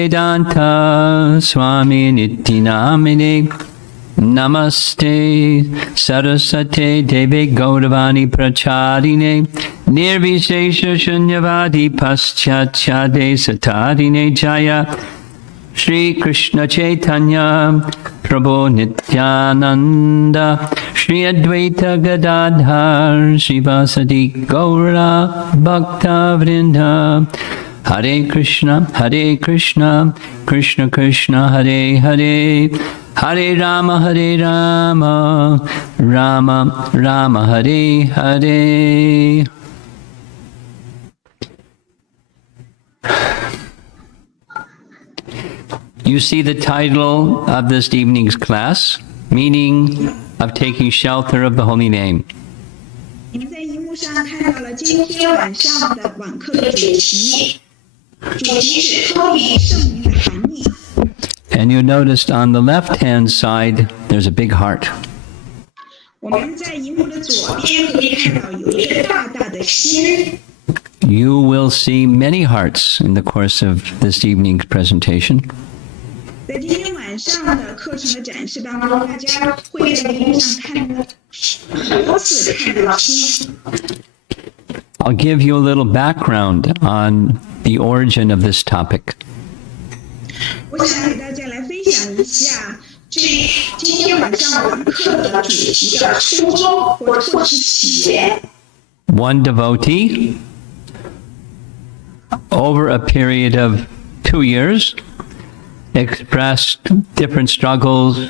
Vedanta Swami Nityanamine Namaste Sarasate Devi Gauravani Pracharine Nirvishesha Shunyavadi Paschachade Satarine Jaya Shri Krishna Chaitanya Prabhu Nityananda Shri Advaita Gadadhar Shivasadi Gaura Bhakta Vrinda Hare Krishna, Krishna Krishna, Hare Hare, Hare Rama, Rama Rama, Hare Hare. You see the title of this evening's class, Meaning of Taking Shelter of the Holy Name. 你们在荧幕上看到了今天晚上的晚课的主题，主题是脱离圣灵的含义。And you noticed on the left-hand side, there's a big heart. 我们在荧幕的左边可以看到有一个大大的心。You will see many hearts in the course of this evening's presentation. 在今天晚上的课程的展示当中，大家会在荧幕上看到很多次看到心。I'll give you a little background on the origin of this topic. 我想给大家来分享一下今天晚上晚课的主题的初衷或者是起源。One devotee, over a period of 2 years, expressed different struggles.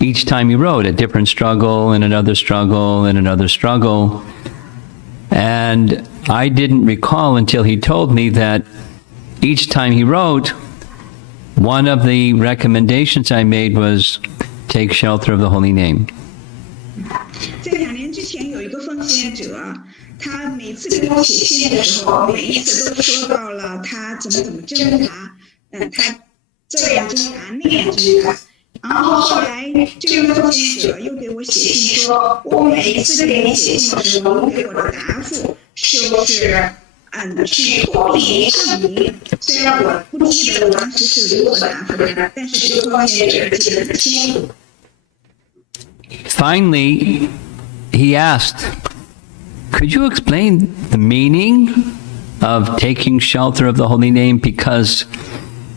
Each time he wrote, a different struggle and another struggle and another struggle. And I didn't recall until he told me that each time he wrote, one of the recommendations I made was take shelter of the holy name. 在2年之前有一个奉献者，他每次给我写信的时候，每一次都说到了他怎么挣扎，他这样挣扎那样挣扎。然后后来这个奉献者又给我写信说，我每一次给你写信的时候，你给我的答复就是去脱离圣灵。虽然我不记得我当时是如何答复的，但是这个奉献者记得很清楚。Finally, he asked, could you explain the meaning of taking shelter of the holy name? Because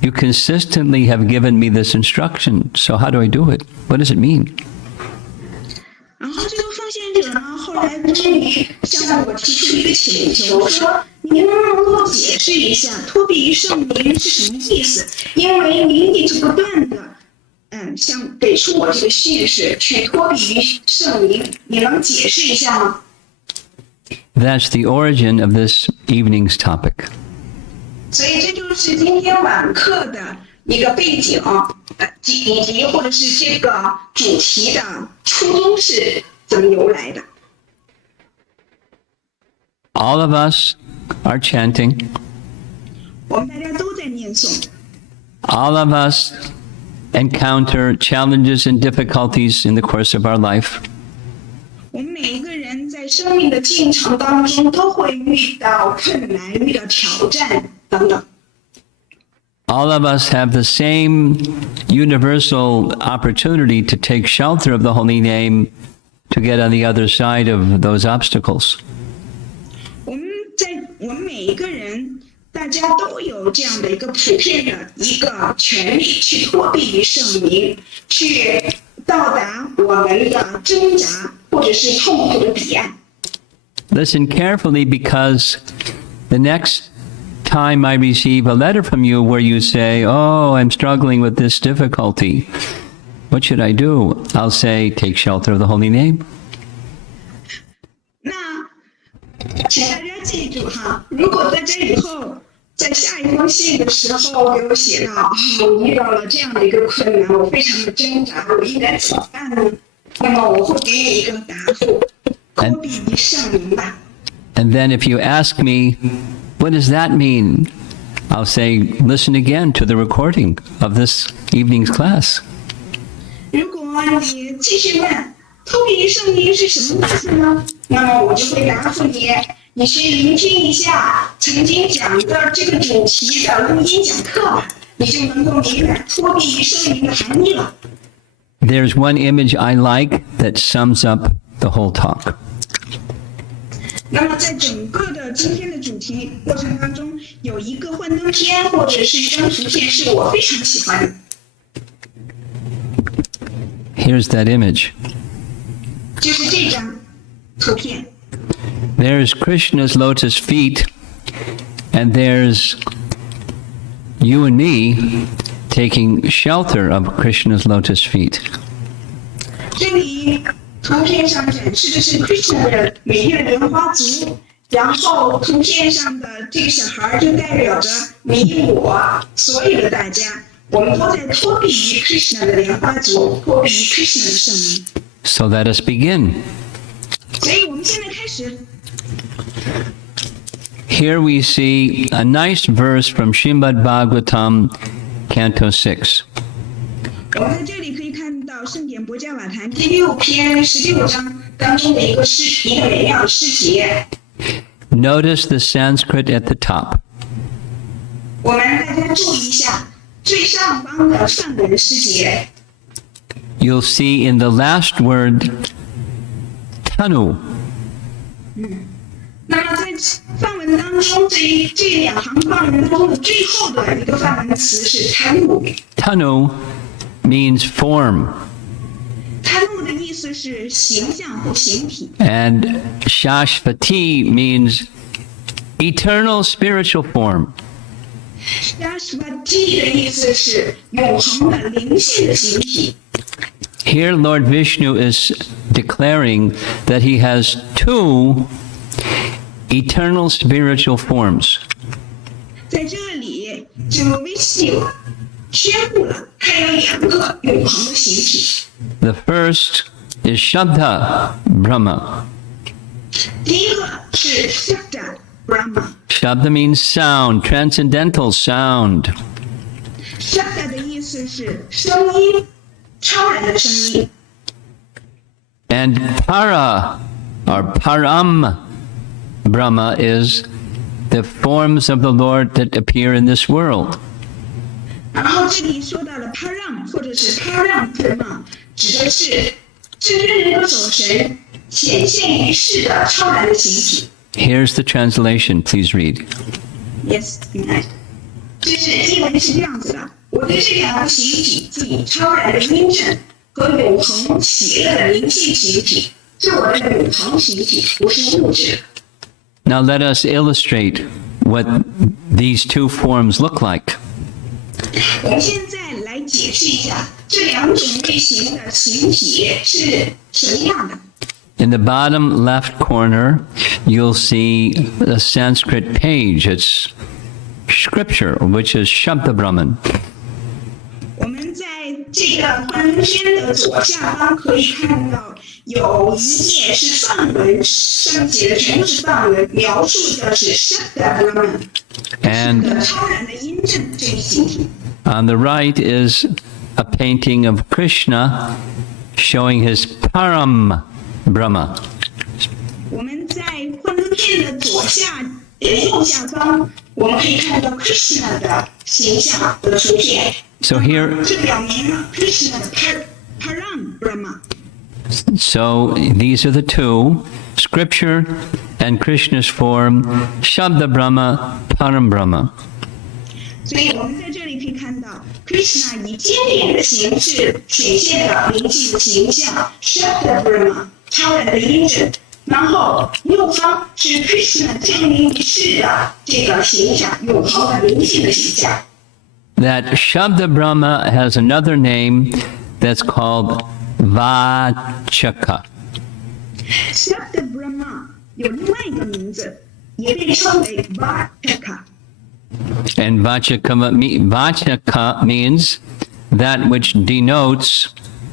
you consistently have given me this instruction. So how do I do it? What does it mean? 然后这个奉献者呢，后来终于向我提出一个请求，说：“您能不能够解释一下脱避于圣灵是什么意思？因为您一直不断的，想给出我这个信使去脱避于圣灵，你能解释一下吗？” That's the origin of this evening's topic. 所以这就是今天晚课的一个背景，以及或者是这个主题的初衷是怎么由来的。All of us are chanting. 我们大家都在念诵。All of us encounter challenges and difficulties in the course of our life. 我们每一个人在生命的进程当中都会遇到困难、遇到挑战等等。All of us have the same universal opportunity to take shelter of the holy name to get on the other side of those obstacles. 我们每一个人，大家都有这样的一个普遍的一个权利，去脱避于圣灵，去到达我们的挣扎或者是痛苦的彼岸。Listen carefully, because the next time I receive a letter from you where you say, oh, I'm struggling with this difficulty, what should I do? I'll say, take shelter of the holy name. 那请大家记住哈，如果大家以后在下一封信的时候给我写到，我遇到了这样的一个困难，我非常的挣扎，我应该怎么办呢？那么我会给你一个答复，脱避于圣灵吧。And then if you ask me, what does that mean? I'll say, listen again to the recording of this evening's class. 如果你继续问脱避于圣灵是什么意思呢？那么我就会答复你，你去聆听一下曾经讲的这个主题的录音讲课吧。你就能够明白脱离于圣灵的含义了。There's one image I like that sums up the whole talk. 那么在整个的今天的主题过程当中，有一个幻灯片或者是一张图片是我非常喜欢的。Here's that image. 就是这张图片。There's Krishna's lotus feet, and there's you and me taking shelter of Krishna's lotus feet. 这里图片上展示的是 Krishna 的美丽的莲花足，然后图片上的这个小孩就代表着你我所有的大家，我们都在脱避于 Krishna 的莲花足，脱避于 Krishna 的圣名。So let us begin. 所以我们现在开始。Here we see a nice verse from Srimad Bhagavatam, Canto 6. 我们在这里可以看到圣典博伽瓦坛第6篇16章当中的一个美妙的诗节。Notice the Sanskrit at the top. 我们大家注意一下最上方的梵文诗节。You'll see in the last word, tanu. 那么在梵文当中，这两行梵文当中的最后的一个梵文词是 tanu。 Tanu means form. tanu 的意思是形象或形体。And Shashvati means eternal spiritual form. Shashvati 的意思是永恒的灵性的形体。Here Lord Vishnu is declaring that he has two eternal spiritual forms. 在这里，就 Vishnu 宣布了他有两个永恒的形体。The first is Shabda Brahma. 第一个是 Shabda Brahma。 Shabda means sound, transcendental sound. Shabda 的意思是声音，超然的声音。And Para, or Param Brahma, is the forms of the Lord that appear in this world. 然后这里说到了 Param 或者是 Param Brahma， 指的是真人的守神显现于世的超然的形体。 Here's the translation. Please read. Yes， 这是英文是这样子的：我对这两个形体，即超然的阴沉和永恒喜乐的灵性形体，是我的永恒形体，不是物质。 Now let us illustrate what these two forms look like. 我们现在来解释一下这两种类型的形体是什么样的。 In the bottom left corner, you'll see a Sanskrit page. It's scripture, which is Shabda Brahman. 我们在这个幻灯片的左下方可以看到有一页是梵文，上面写的全部是梵文，描述的是 Shabda Brahman， And 超然的音正这一形体。 on the right is a painting of Krishna showing his Param Brahma. 我们在幻灯片的右下方，我们可以看到 Krishna 的形象的图片。 So here, 这表明了 Krishna 的 Param Brahma。 so these are the two, scripture and Krishna's form, Shabda Brahma, Param Brahma. 所以我们在这里可以看到 Krishna 以经典的形式显现的灵性的形象 Shabda Brahma 超然的音正，然后右方是 Krishna 降临于世的这个形象，永恒的灵性的形象。 That Shabda Brahma has another name that's called Vachaka. Shabda Brahma 有另外一个名字，也被称为 Vachaka。 And Vachaka means that which denotes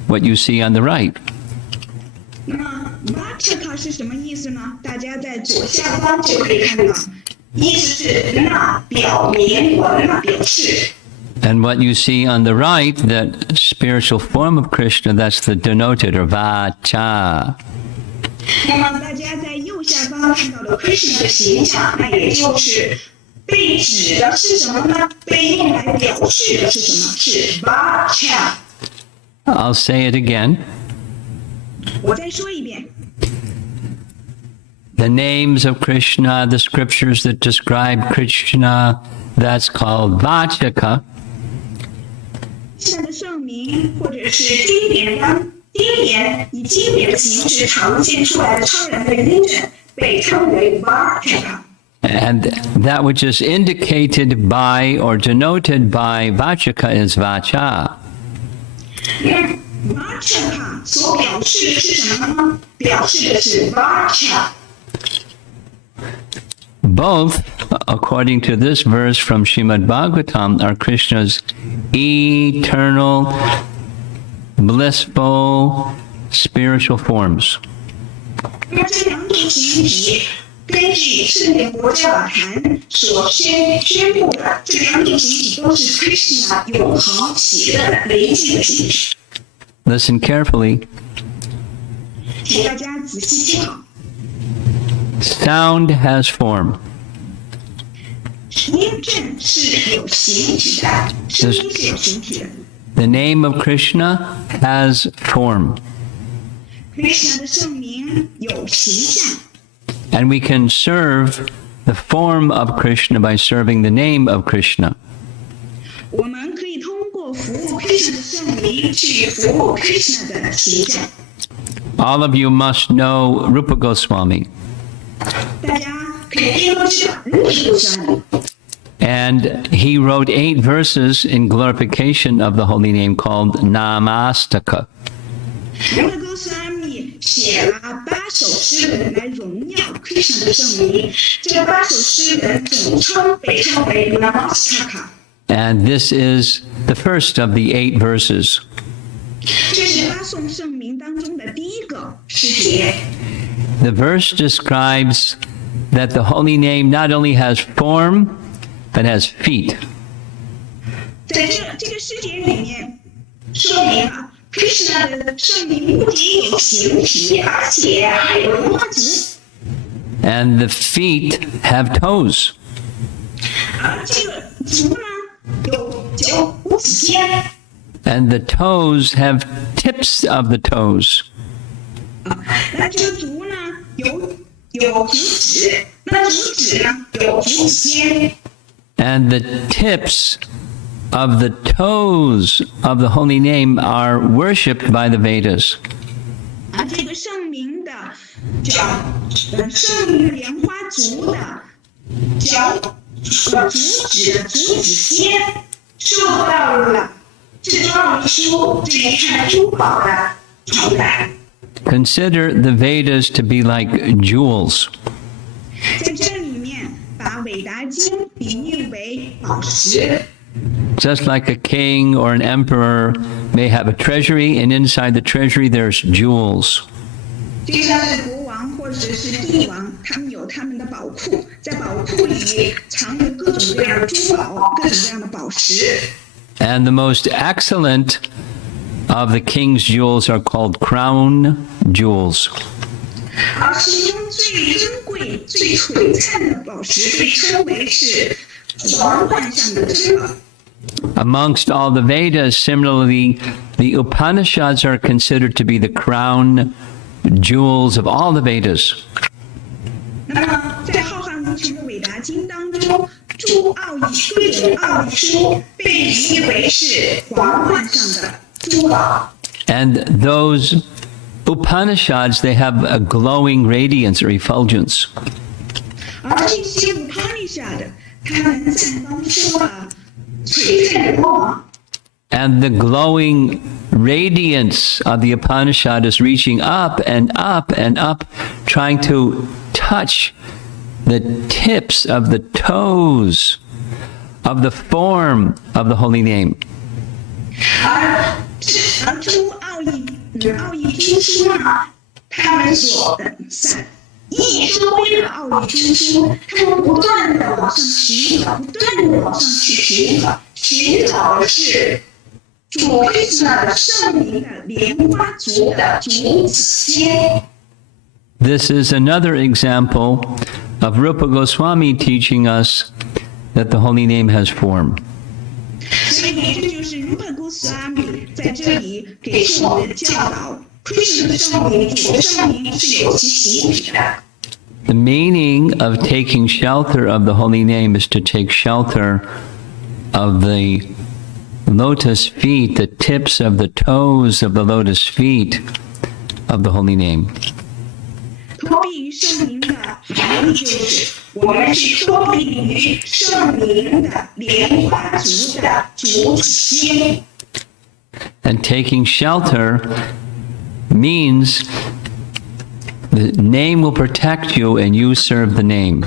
what you see on the right. 那么 Vachaka 是什么意思呢？大家在左下方就可以看到，意思是那表明那表示。 And what you see on the right, that spiritual form of Krishna, that's the denoted, or Vacha. 那么大家在右下方看到的 Krishna 的形象，那也就是被指的是什么呢？被用来表示的是什么？是 Vacha。 I'll say it again. 我再说一遍， The names of Krishna, the scriptures that describe Krishna, that's called Vachaka. 现在的圣名或者是经典以经典的形式呈现出来的超然的音证，被称为 Vacha。 And that which is indicated by or denoted by Vachaka is Vacha. Vacha 所表示的是什么呢？表示的是 Vacha。 Both, according to this verse from Srimad Bhagavatam, are Krishna's eternal, blissful, spiritual forms. 那这两种形体，根据圣典国家法坛所宣布的，这两种形体都是 Krishna 永恒喜乐的雷击的形体。 Listen carefully. 请大家仔细听好， Sound has form. 音震是有形体的，声音是有形体的。 The name of Krishna has form. Krishna 的圣名有形象， And we can serve the form of Krishna by serving the name of Krishna. 我们可以通过服务 Krishna 的圣名去服务 Krishna 的形象。 All of you must know Rupa Goswami. 大家肯定都知道Rupa Goswami， And he wrote 8 verses in glorification of the holy name called Namastaka. Rupa Goswami 写了8首诗文来荣耀 Krishna 的圣名，这8首诗文总称被称为 Namastaka。 And this is the first of the 8 verses. 这是8颂圣名当中的第一个诗节。 The verse describes that the holy name not only has form, but has feet. 在这个诗节里面说明了 Krishna 的圣名不仅有形体，而且还有莲花足， And the feet have toes. 而这个足呢有脚无指尖。 And the toes have tips of the toes. 那这个足呢有足趾，那足趾呢有足指尖， And the tips of the toes of the holy name are worshipped by the Vedas. 而这个圣名的圣名的莲花足的足趾的足指尖，受到了至高无书这一看珠宝的崇拜。 Consider the Vedas to be like jewels. 在这里面，把韦达经比喻为宝石。 Just like a king or an emperor may have a treasury, and inside the treasury there's jewels. 就像是国王或者是帝王，他们有他们的宝库，在宝库里藏着各种各样的珠宝、各种各样的宝石。 And the most excellent of the king's jewels are called crown jewels. 而其中最珍贵、最璀璨的宝石被称为是皇冠上的珍宝。 Amongst all the Vedas, similarly, the Upanishads are considered to be the crown jewels of all the Vedas. 那么，在浩瀚无穷的韦达经当中，诸奥义各种奥义书被比喻为是皇冠上的珠宝。 And those Upanishads, they have a glowing radiance or effulgence. 而这些Upanishad，它们散发出了璀璨的光芒。 And the glowing radiance of the Upanishad is reaching up and up and up, trying to touch the tips of the toes of the form of the holy name. 而诸奥义经书呢，他们所熠生辉的奥义经书，他们不断的往上寻找，不断的往上去寻找的是主Krishna的圣名的莲花足的足指尖。 This is another example of Rupa Goswami teaching us that the holy name has form. 所以这就是 Rupa Goswami 在这里给出我们的教导。Krishna 的圣名，主的圣名是有其形体的。The meaning of taking shelter of the holy name is to take shelter of the lotus feet, the tips of the toes of the lotus feet of the holy name. 托庇于圣名的含义就是，我们是托庇于圣名的莲花足的足底心。And taking shelter means the name will protect you and you serve the name.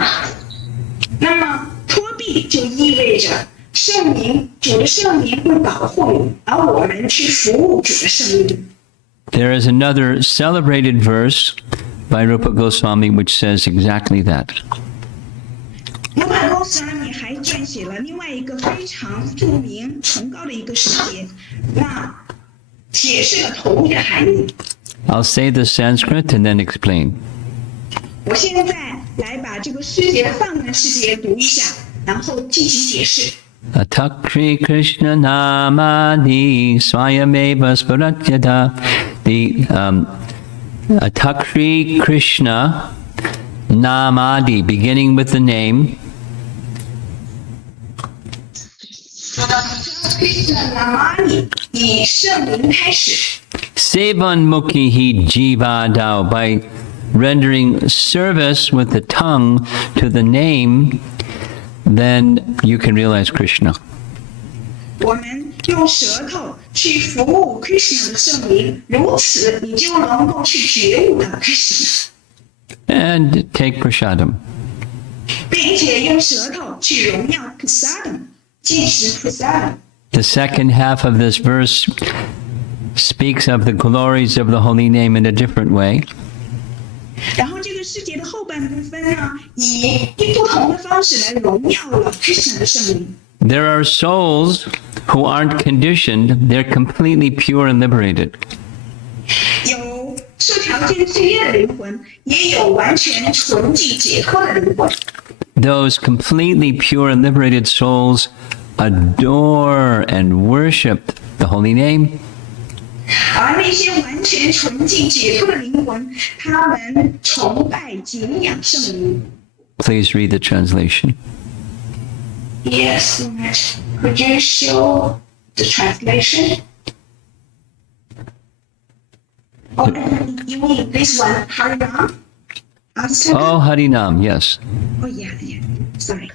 那么托庇就意味着圣名，主的圣名会保护你，而我们去服务主的圣名。There is another celebrated verse by Rupa Goswami which says exactly that. Rupa Goswami 还撰写了另外一个非常著名、崇高的一个诗节，那解释了同一个含义。I'll say the Sanskrit and then explain. 我现在来把这个诗节的梵文诗节读一下，然后进行解释。Atakri Krishna Namadi Swayameva Sparatyada. The Atakri Krishna Namadi, beginning with the name. Krishna Namani 以圣名开始。Sevan Mukhi Jiva Dao, by rendering service with the tongue to the name, then you can realize Krishna. 我们用舌头去服务 Krishna 的圣名，如此你就能够去觉悟到 Krishna， And take prasadam. 并且用舌头去荣耀 Prasadam， 进食 Prasadam。The second half of this verse speaks of the glories of the holy name in a different way. 然后这个世界的后半部分呢，以不同的方式来荣耀了 Krishna 的圣名。There are souls who aren't conditioned, they're completely pure and liberated. 有受条件制约的灵魂，也有完全纯净解脱的灵魂。Those completely pure and liberated souls adore and worship the holy name. 而那些完全纯净解脱的灵魂，他们崇拜敬仰圣名。Please read the translation. Yes, could you show the translation? Oh, you mean this one, Harinam? Oh, Harinam, yes. Oh, yeah, sorry.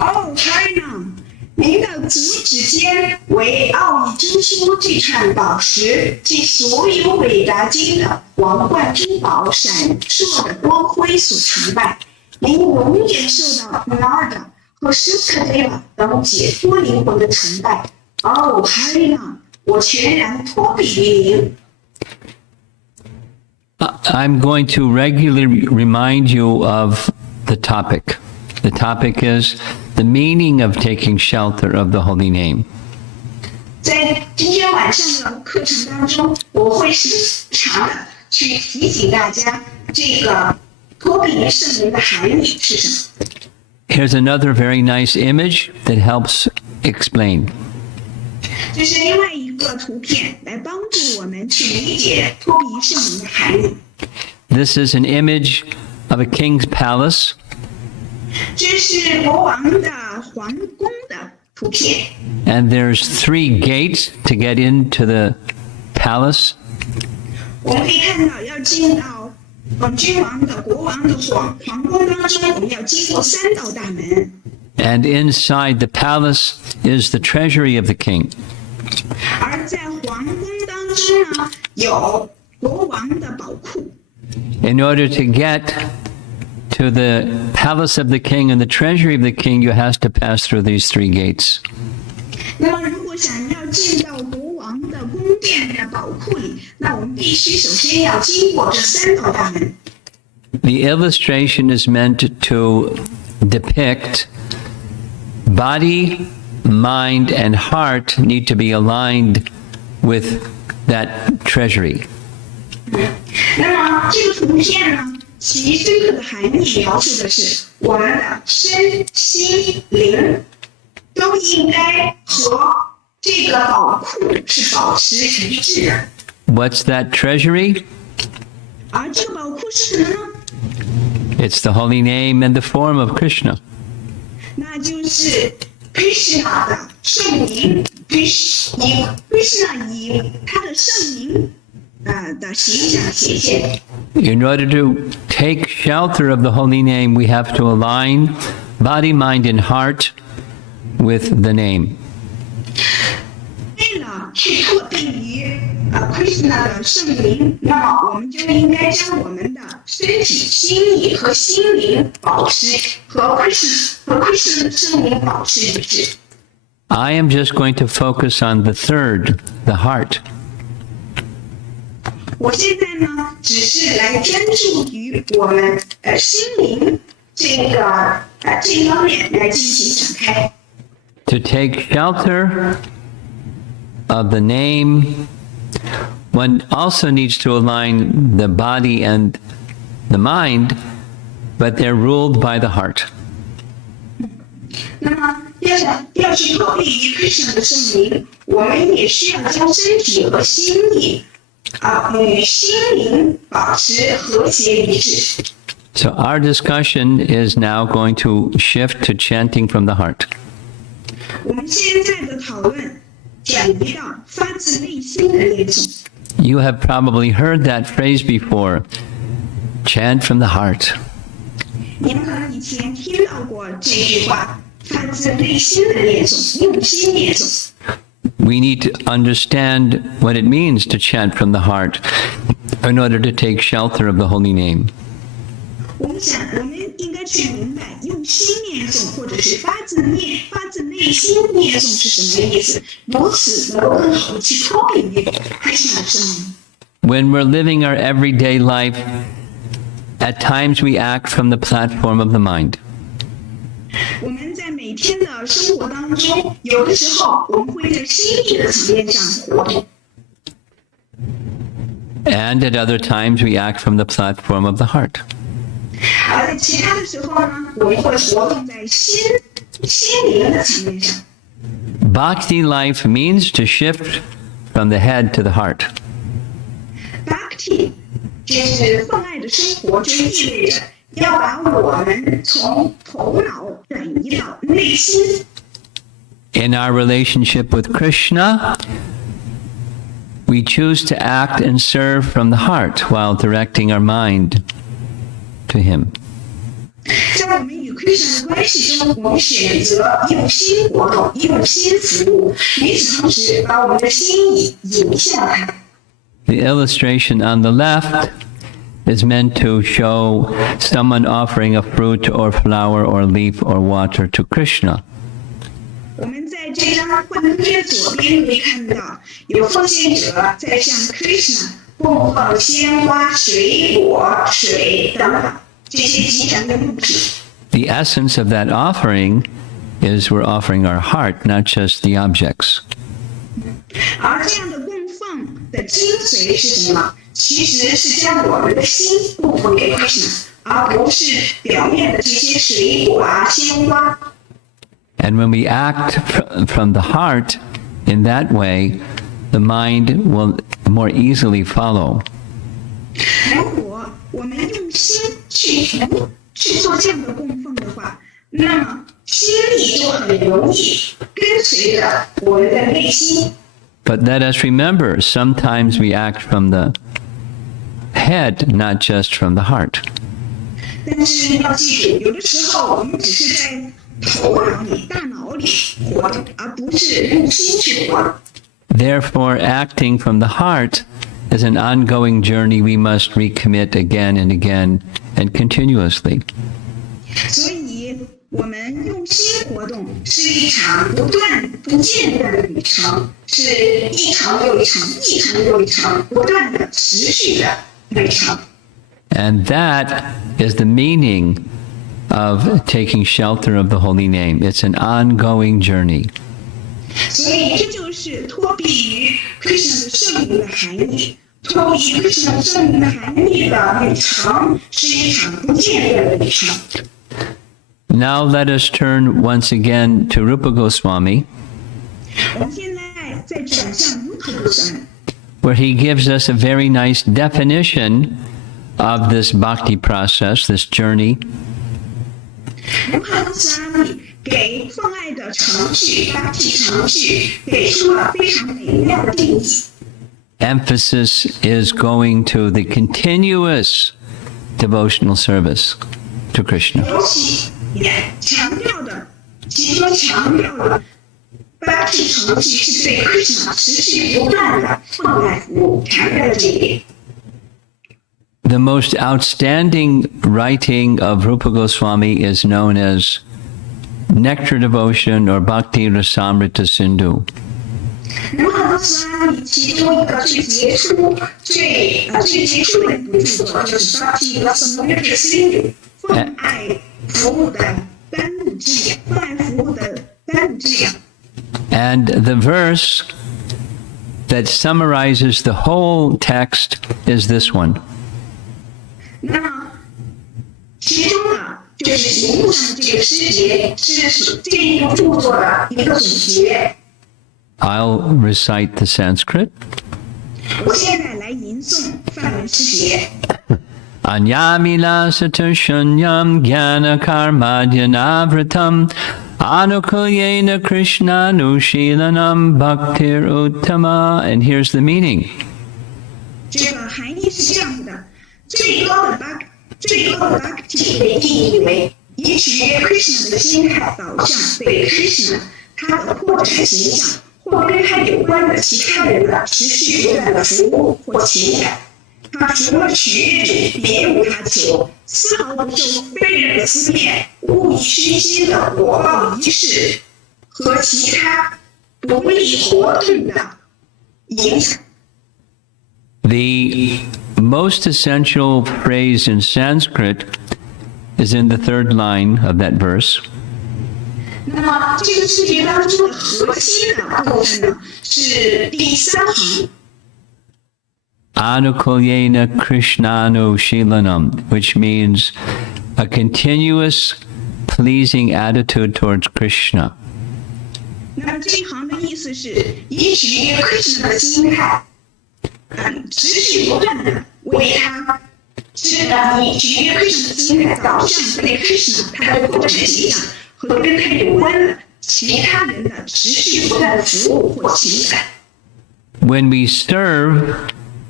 Oh, Harinam. 您的足趾间为奥义经书这串宝石，即所有伟达经的皇冠珠宝闪烁的光辉所崇拜。您永远受到 Narada 和 Sukadeva 等解脱灵魂的崇拜。哦，哈利娜，我全然托庇于您。I'm going to regularly remind you of the topic. The topic is the meaning of taking shelter of the holy name. 在今天晚上的课程当中，我会时常的去提醒大家，这个托庇于圣名的含义是什么。Here's another very nice image that helps explain. 这是另外一个图片，来帮助我们去理解托庇于圣名的含义。This is an image of a king's palace. 这是国王的皇宫的图片。And there's 3 gates to get into the palace. 我们可以看到，要进到君王的国王的皇宫当中，我们要经过3道大门。And inside the palace is the treasury of the king. 而在皇宫当中呢，有国王的宝库。In order to get to the palace of the king and the treasury of the king, you have to pass through these 3 gates. 那么，如果想要进到国王的宫殿的宝库里，那我们必须首先要经过这3道大门。The illustration is meant to depict body, mind, and heart need to be aligned with that treasury. 那么这个图片呢，其深刻的含义描述的是我们的身心灵都应该和这个宝库是保持一致的。 What's that treasury? 而这个宝库是什么呢？ It's the holy name and the form of Krishna. 那就是 Krishna 的圣名，Krishna 以他的圣名的形象显现。 In order to take shelter of the holy name, we have to align body, mind, and heart with the name. 为了去脱避于Krishna 的圣名，那么我们就应该将我们的身体、心意和心灵保持和 Krishna 的圣名保持一致。 I am just going to focus on the third, the heart. 我现在呢，只是来专注于我们心灵这方面来进行展开。 To take shelter of the name, one also needs to align the body and the mind, but they're ruled by the heart. 那么要去脱离于 Krishna 的圣名，我们也需要将身体和心意与心灵保持和谐一致。 So our discussion is now going to shift to chanting from the heart. 我们现在的讨论转移到发自内心的念诵。 You have probably heard that phrase before, chant from the heart. 你们可能以前听到过这句话，发自内心的念诵，用心念诵。 We need to understand what it means to chant from the heart in order to take shelter of the holy name. 我们应该去明白，用心念诵或者是发自内心念诵是什么意思，如此能够更好的去脱离于 Krishna 的圣名。 When we're living our everyday life, at times we act from the platform of the mind. 我们在每天的生活当中，有的时候我们会在心意的层面上活动， And at other times we act from the platform of the heart. 而在其他的时候呢，我们会活动在心灵的层面上。 Bhakti life means to shift from the head to the heart. Bhakti 就是奉爱的生活，就意味着要把我们从头脑转移到内心。 In our relationship with Krishna, we choose to act and serve from the heart while directing our mind to Him. 在我们与 Krishna 的关系中，我们选择用心活动，用心服务，与此同时把我们的心意引向他。 The illustration on the left is meant to show someone offering a fruit or flower or leaf or water to Krishna. 我们在这张幻灯片左边可以看到，有奉献者在向 Krishna 供奉鲜花、水果、水等等这些吉祥的物品。 The essence of that offering is we're offering our heart, not just the objects. 而这样的供奉的精髓是什么？其实是将我们的心供奉给 Krishna， 而不是表面的这些水果啊、鲜花。 And when we act from the heart in that way, the mind will more easily follow. 如果我们用心去做这样的供奉的话，那么心里就很容易跟随着我们的内心。 But let us remember, sometimes we act from the head, not just from the heart. 但是要记住，有的时候我们只是在头脑里、大脑里活动，而不是用心去活动。 Therefore, acting from the heart is an ongoing journey we must recommit again and again and continuously. 所以，我们用心活动是一场不断、不间断的旅程，是一场又一场、一场又一场不断的、持续的旅程。 And that is the meaning of taking shelter of the holy name. It's an ongoing journey. 所以，这就是脱避于 Krishna 的圣名的含义。脱离 Krishna 圣名的含义的旅程，是一场不间断的旅程。Now let us turn once again to Rupa Goswami, 我们现在再转向如图上， where he gives us a very nice definition of this bhakti process, this journey. 如何沙弥给奉爱的程序、巴提程序给出了非常美妙的定义。 Emphasis is going to the continuous devotional service to Krishna. 尤其也强调的，其中强调了巴提程序是对 Krishna 持续不断的奉爱服务，强调了这一点。 The most outstanding writing of Rupa Goswami is known as Nectar Devotion or Bhakti Rasamrita Sindhu. 如何沙弥其中一个最杰出、最杰出的一部著作就是巴提和什么的心奉爱服务的甘露之养，奉爱服务的甘露之养。 And the verse that summarizes the whole text is this one. 那么其中呢，就是荧幕上这个诗节是这一部著作的一个总结。 I'll recite the Sanskrit. 我现在来吟诵梵文诗节。 Anyamila satushunyam jnana karmadyanavritam anukulyena krishna nushilanam bhaktir uttama. And here's the meaning. 这个含义是这样子的：最高的 bhakti 被定义为以取悦 Krishna 的心态导向对 Krishna 他的或者是形象或跟他有关的其他人的持续不断的服务或情感。他除了取悦主，别无他求，丝毫不受非人的思念、物以虚心的果报仪式和其他不利活动的影响。 The most essential phrase in Sanskrit is in the third line of that verse. 那么这个诗节当中的核心的部分呢，是第三行。 Anukulyena Krishnanu Shilanam, which means a continuous pleasing attitude towards Krishna. 那么这一行的意思是以取悦 Krishna 的心态，持续不断的为他，以取悦 Krishna 的心态导向对 Krishna 他的过程形象和跟他有关的其他人的持续不断的服务或情感。 When we serve,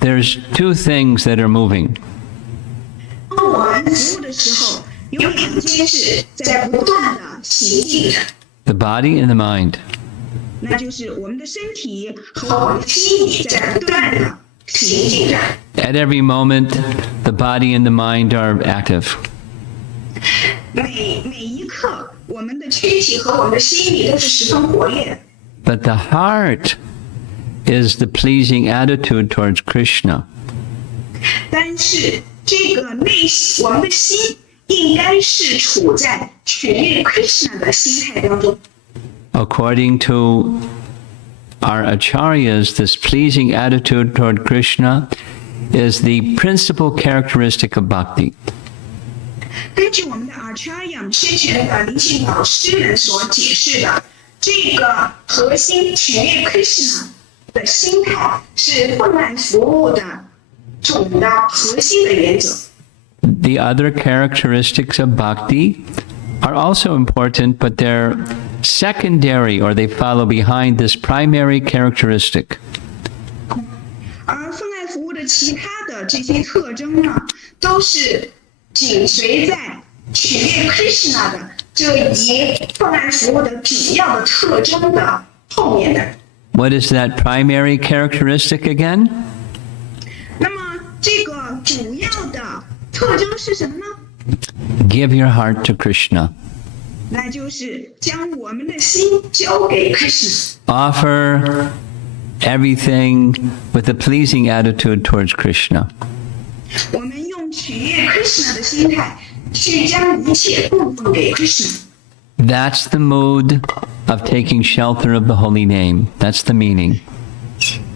there's two things that are moving. 当我们服务的时候，有两件事在不断的行进着。 The body and the mind. 那就是我们的身体和我们的心理在不断的行进着。 At every moment, the body and the mind are active. 每一刻，我们的躯体和我们的心理都是十分活跃的。 But the heart is the pleasing attitude towards Krishna. 但是这个我们的心应该是处在取悦 Krishna 的心态当中。 According to our acharyas, this pleasing attitude toward Krishna is the principal characteristic of bhakti. 根据我们的 Acharya 之前的灵性老师们所解释的，这个核心取悦 Krishna 的心态是奉爱服务的总的核心的原则。 The other characteristics of bhakti are also important, but they're secondary or they follow behind this primary characteristic. 而奉爱服务的其他的这些特征呢，都是紧随在取悦 Krishna 的这一奉爱服务的主要的特征的后面的。 What is that primary characteristic again? 那么这个主要的特征是什么呢？ Give your heart to Krishna. 那就是将我们的心交给 Krishna， Offer everything with a pleasing attitude towards Krishna. 我们用取悦 Krishna 的心态去将一切供奉给 Krishna。 That's the mood of taking shelter of the holy name. That's the meaning.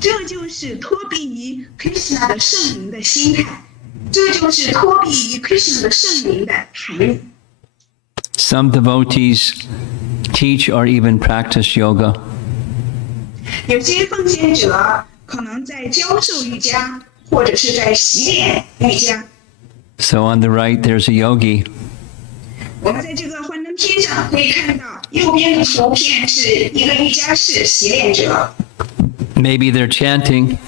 这就是托庇于 Krishna 的圣名的心态，这就是托庇于 Krishna 的圣名的含义。Some devotees teach or even practice yoga. 有些奉献者可能在教授瑜伽，或者是在习练瑜伽。So on the right, there's a yogi. 我们在这个幻灯片上可以看到，右边的图片是一个瑜伽士习练者， Maybe they're chanting.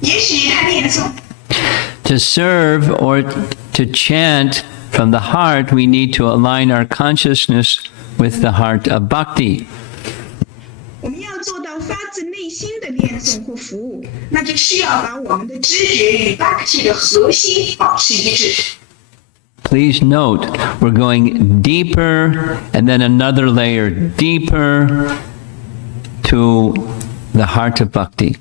也许他念诵。 To serve or to chant from the heart, we need to align our consciousness with the heart of bhakti. 我们要做到发自内心的念诵或服务，那就需要把我们的知觉与 Bhakti 的核心保持一致。 Please note, we're going deeper and then another layer deeper to the heart of bhakti.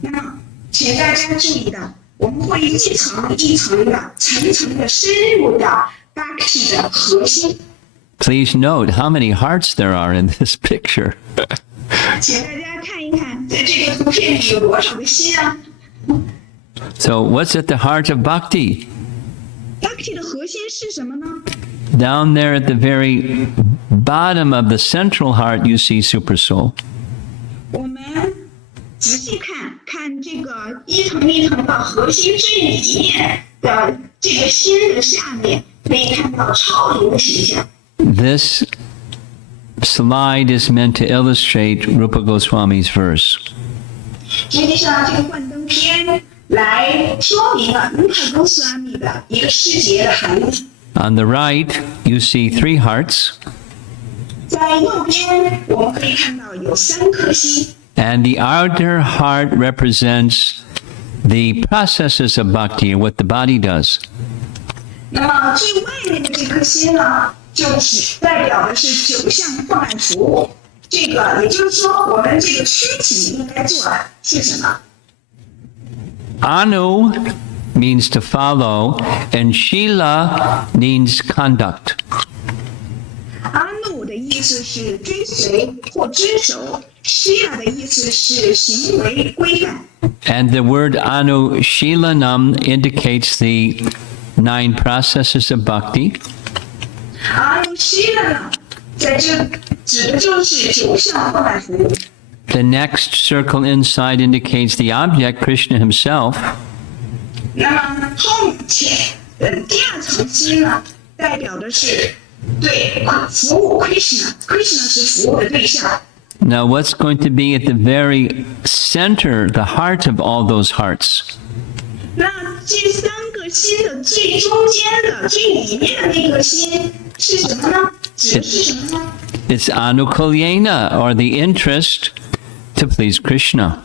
那么，请大家注意到，我们会一层一层的、层层的深入到 Bhakti 的核心。 Please note how many hearts there are in this picture. 请大家看一看，在这个图片里有多少个心啊？ So what's at the heart of bhakti? Bhakti 的核心是什么呢？ Down there at the very bottom of the central heart, you see Supersoul. 我们仔细看看这个一层一层的核心最里面的这个心的下面，可以看到超灵的形象。 This slide is meant to illustrate Rupa Goswami's verse. 实际上，这个幻灯片来说明了卢帕哥斯阿米的一个诗节的含义。 On the right, you see 3 hearts, 在右边，我们可以看到有3颗心， and the outer heart represents the processes of bhakti, what the body does. 那么最外面的这颗心呢，就只代表的是9项奉爱服务。这个也就是说，我们这个躯体应该做的是什么？ Anu means to follow, and Shila means conduct. 阿努的意思是追随或遵守，希拉的意思是行为规范。 And the word Anushilanam indicates the 9 processes of bhakti. 阿努希拉呢，在这指的就是9项奉爱服务。 The next circle inside indicates the object, Krishna himself. 那么后前第2层心呢，代表的是对服务 Krishna 是服务的对象。 Now, what's going to be at the very center, the heart of all those hearts? 那这3个心的最中间的、最里面的那颗心是什么呢？指的是什么呢？ It's Anukulyena, or the interest to please Krishna.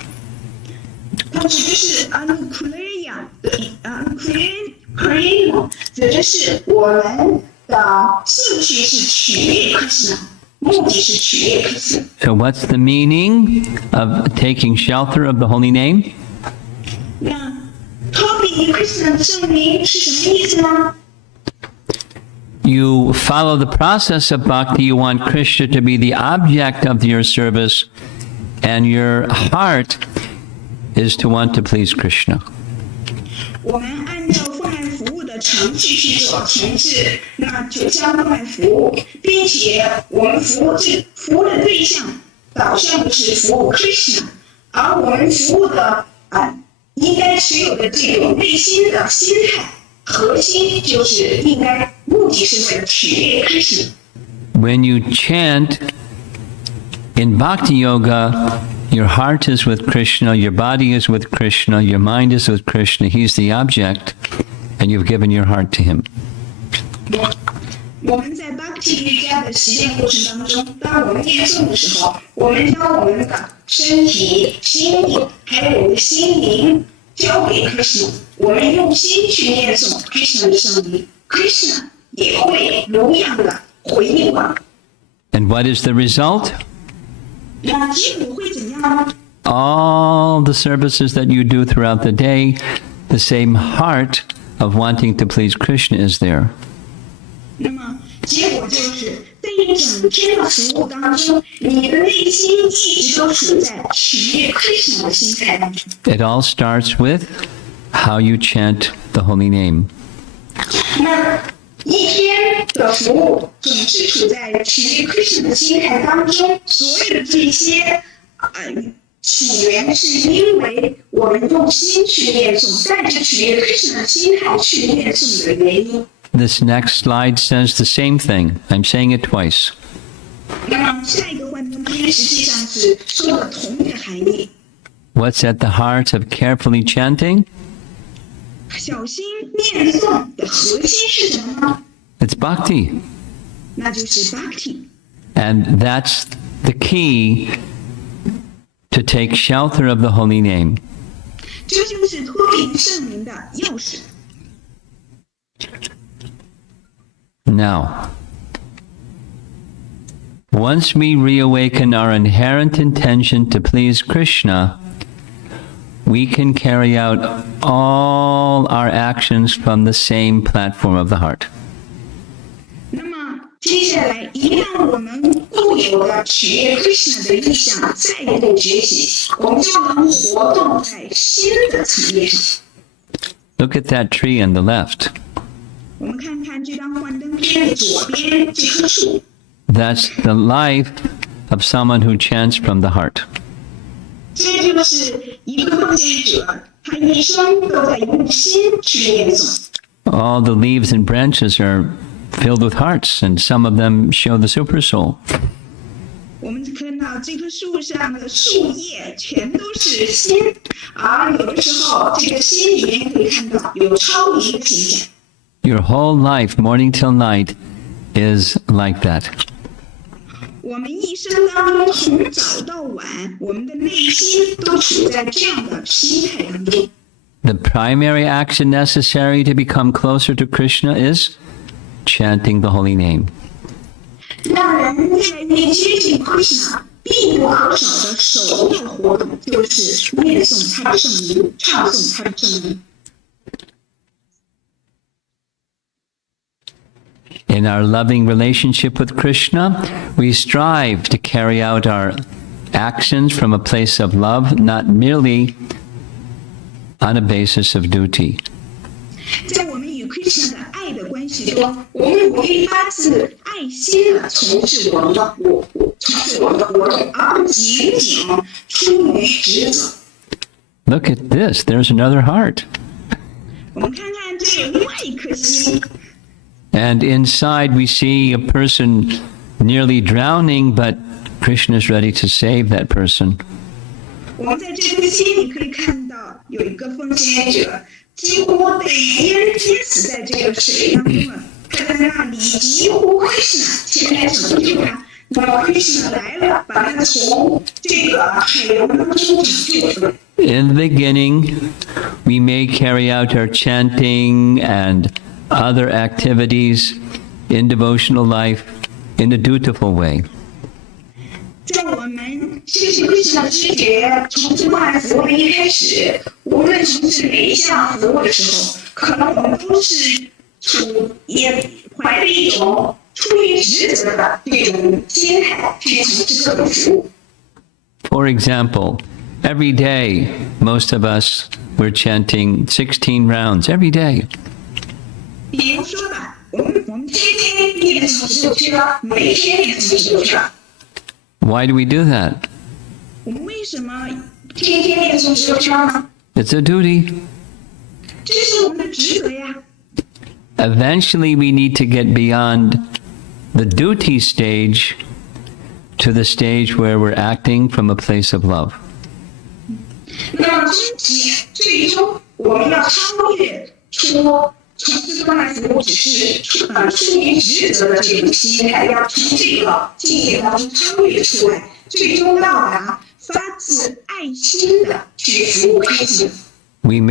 它指的是 anukuleya 的 anukuleya， 指的是我们的兴趣是取悦 Krishna， 目的是取悦 Krishna。 So, what's the meaning of taking shelter of the holy name? 那脱离 Krishna 的圣名是什么意思呢？ You follow the process of bhakti, you want Krishna to be the object of your service, and your heart is to want to please Krishna. 我们按照奉爱服务的程序去做前置，那9项奉爱服务，并且我们服务的对象导向的是服务 Krishna， 而我们服务的应该持有的这种内心的心态核心就是应该目的是为了取悦 Krishna。 When you chant in bhakti yoga, your heart is with Krishna, your body is with Krishna, your mind is with Krishna. He's the object, and you've given your heart to him. 我们在 Bhakti 瑜伽的实践过程当中，当我们念诵的时候，我们将我们的身体、心理还有我们的心灵交给 Krishna， 我们用心去念诵 Krishna 的圣名 ，Krishna 也会同样的回应我们。 And what is the result? 那结果会怎样呢？ All the services that you do throughout the day, the same heart of wanting to please Krishna is there. 那么结果就是在一整天的服务当中，你的内心一直都处在取悦 Krishna 的心态当中。 It all starts with how you chant the holy name. 那一天的服务总是处在取悦 Krishna 的心态当中，所有的这些起源是因为我们用心去念诵，带着取悦 Krishna 的心态去念诵的原因。This next slide says the same thing. I'm saying it twice. 那么下一个幻灯片实际上是说了同一个含义。What's at the heart of carefully chanting? 小心念诵的核心是什么呢？ It's bhakti. 那就是 bhakti。 And that's the key to take shelter of the holy name. 这就是脱离圣名的钥匙。Now, once we reawaken our inherent intention to please Krishna, we can carry out all our actions from the same platform of the heart. 那么接下来，一旦我们固有的取悦 Krishna 的意向再度觉醒，我们就能活动在新的层面上。Look at that tree on the left. 我们看看这张幻灯片的左边这棵树， That's the life of someone who chants from the heart. 这就是一个奉献者，他一生都在用心去念诵。All the leaves and branches are filled with hearts, and some of them show the super soul. 我们看到这棵树上的树叶全都是心，而有的时候这个心里面可以看到有超灵的形象。Your whole life, morning till night, is like that. 我们一生当中从早到晚，我们的内心都处在这样的心态当中。The primary action necessary to become closer to Krishna is chanting the holy name. 让人越来越接近 Krishna， 必不可少的首要活动就是念诵他的圣名，唱诵他的圣名。In our loving relationship with Krishna, we strive to carry out our actions from a place of love, not merely on a basis of duty. 在我们与 Krishna 的爱的关系中，我们努力发自爱心的从事我们的活动，而不仅仅出于职责。Look at this. There's another heart. 我们看看这有另外一颗心。And inside we see a person nearly drowning, but Krishna is ready to save that person. 我们在这颗心里可以看到有一个奉献者几乎被淹死在这个水当中了，他在那里急呼 Krishna 前来拯救他。那么 Krishna 来了，把他从这个海洋当中拯救出来。In the beginning, we may carry out our chanting and other activities in devotional life in a dutiful way. 在我们修习 Krishna 的知觉，从事观服务的一开始，无论从事哪一项服务的时候，可能我们都是也怀着一种出于职责的这种心态去从事各种服务。For example, every day, most of us were chanting 16 rounds every day. 比如说吧，我们天天念诵16圈，每天念诵16圈。Why do we do that? 我们为什么天天念诵16圈呢？ It's a duty. 这是我们的职责呀。Eventually, we need to get beyond the duty stage to the stage where we're acting from a place of love. 那么最终我们要超越出从事关爱服务只是出于职责的这种心态，要从这个境界当中超越出来，最终到达发自爱心的去服务客户。We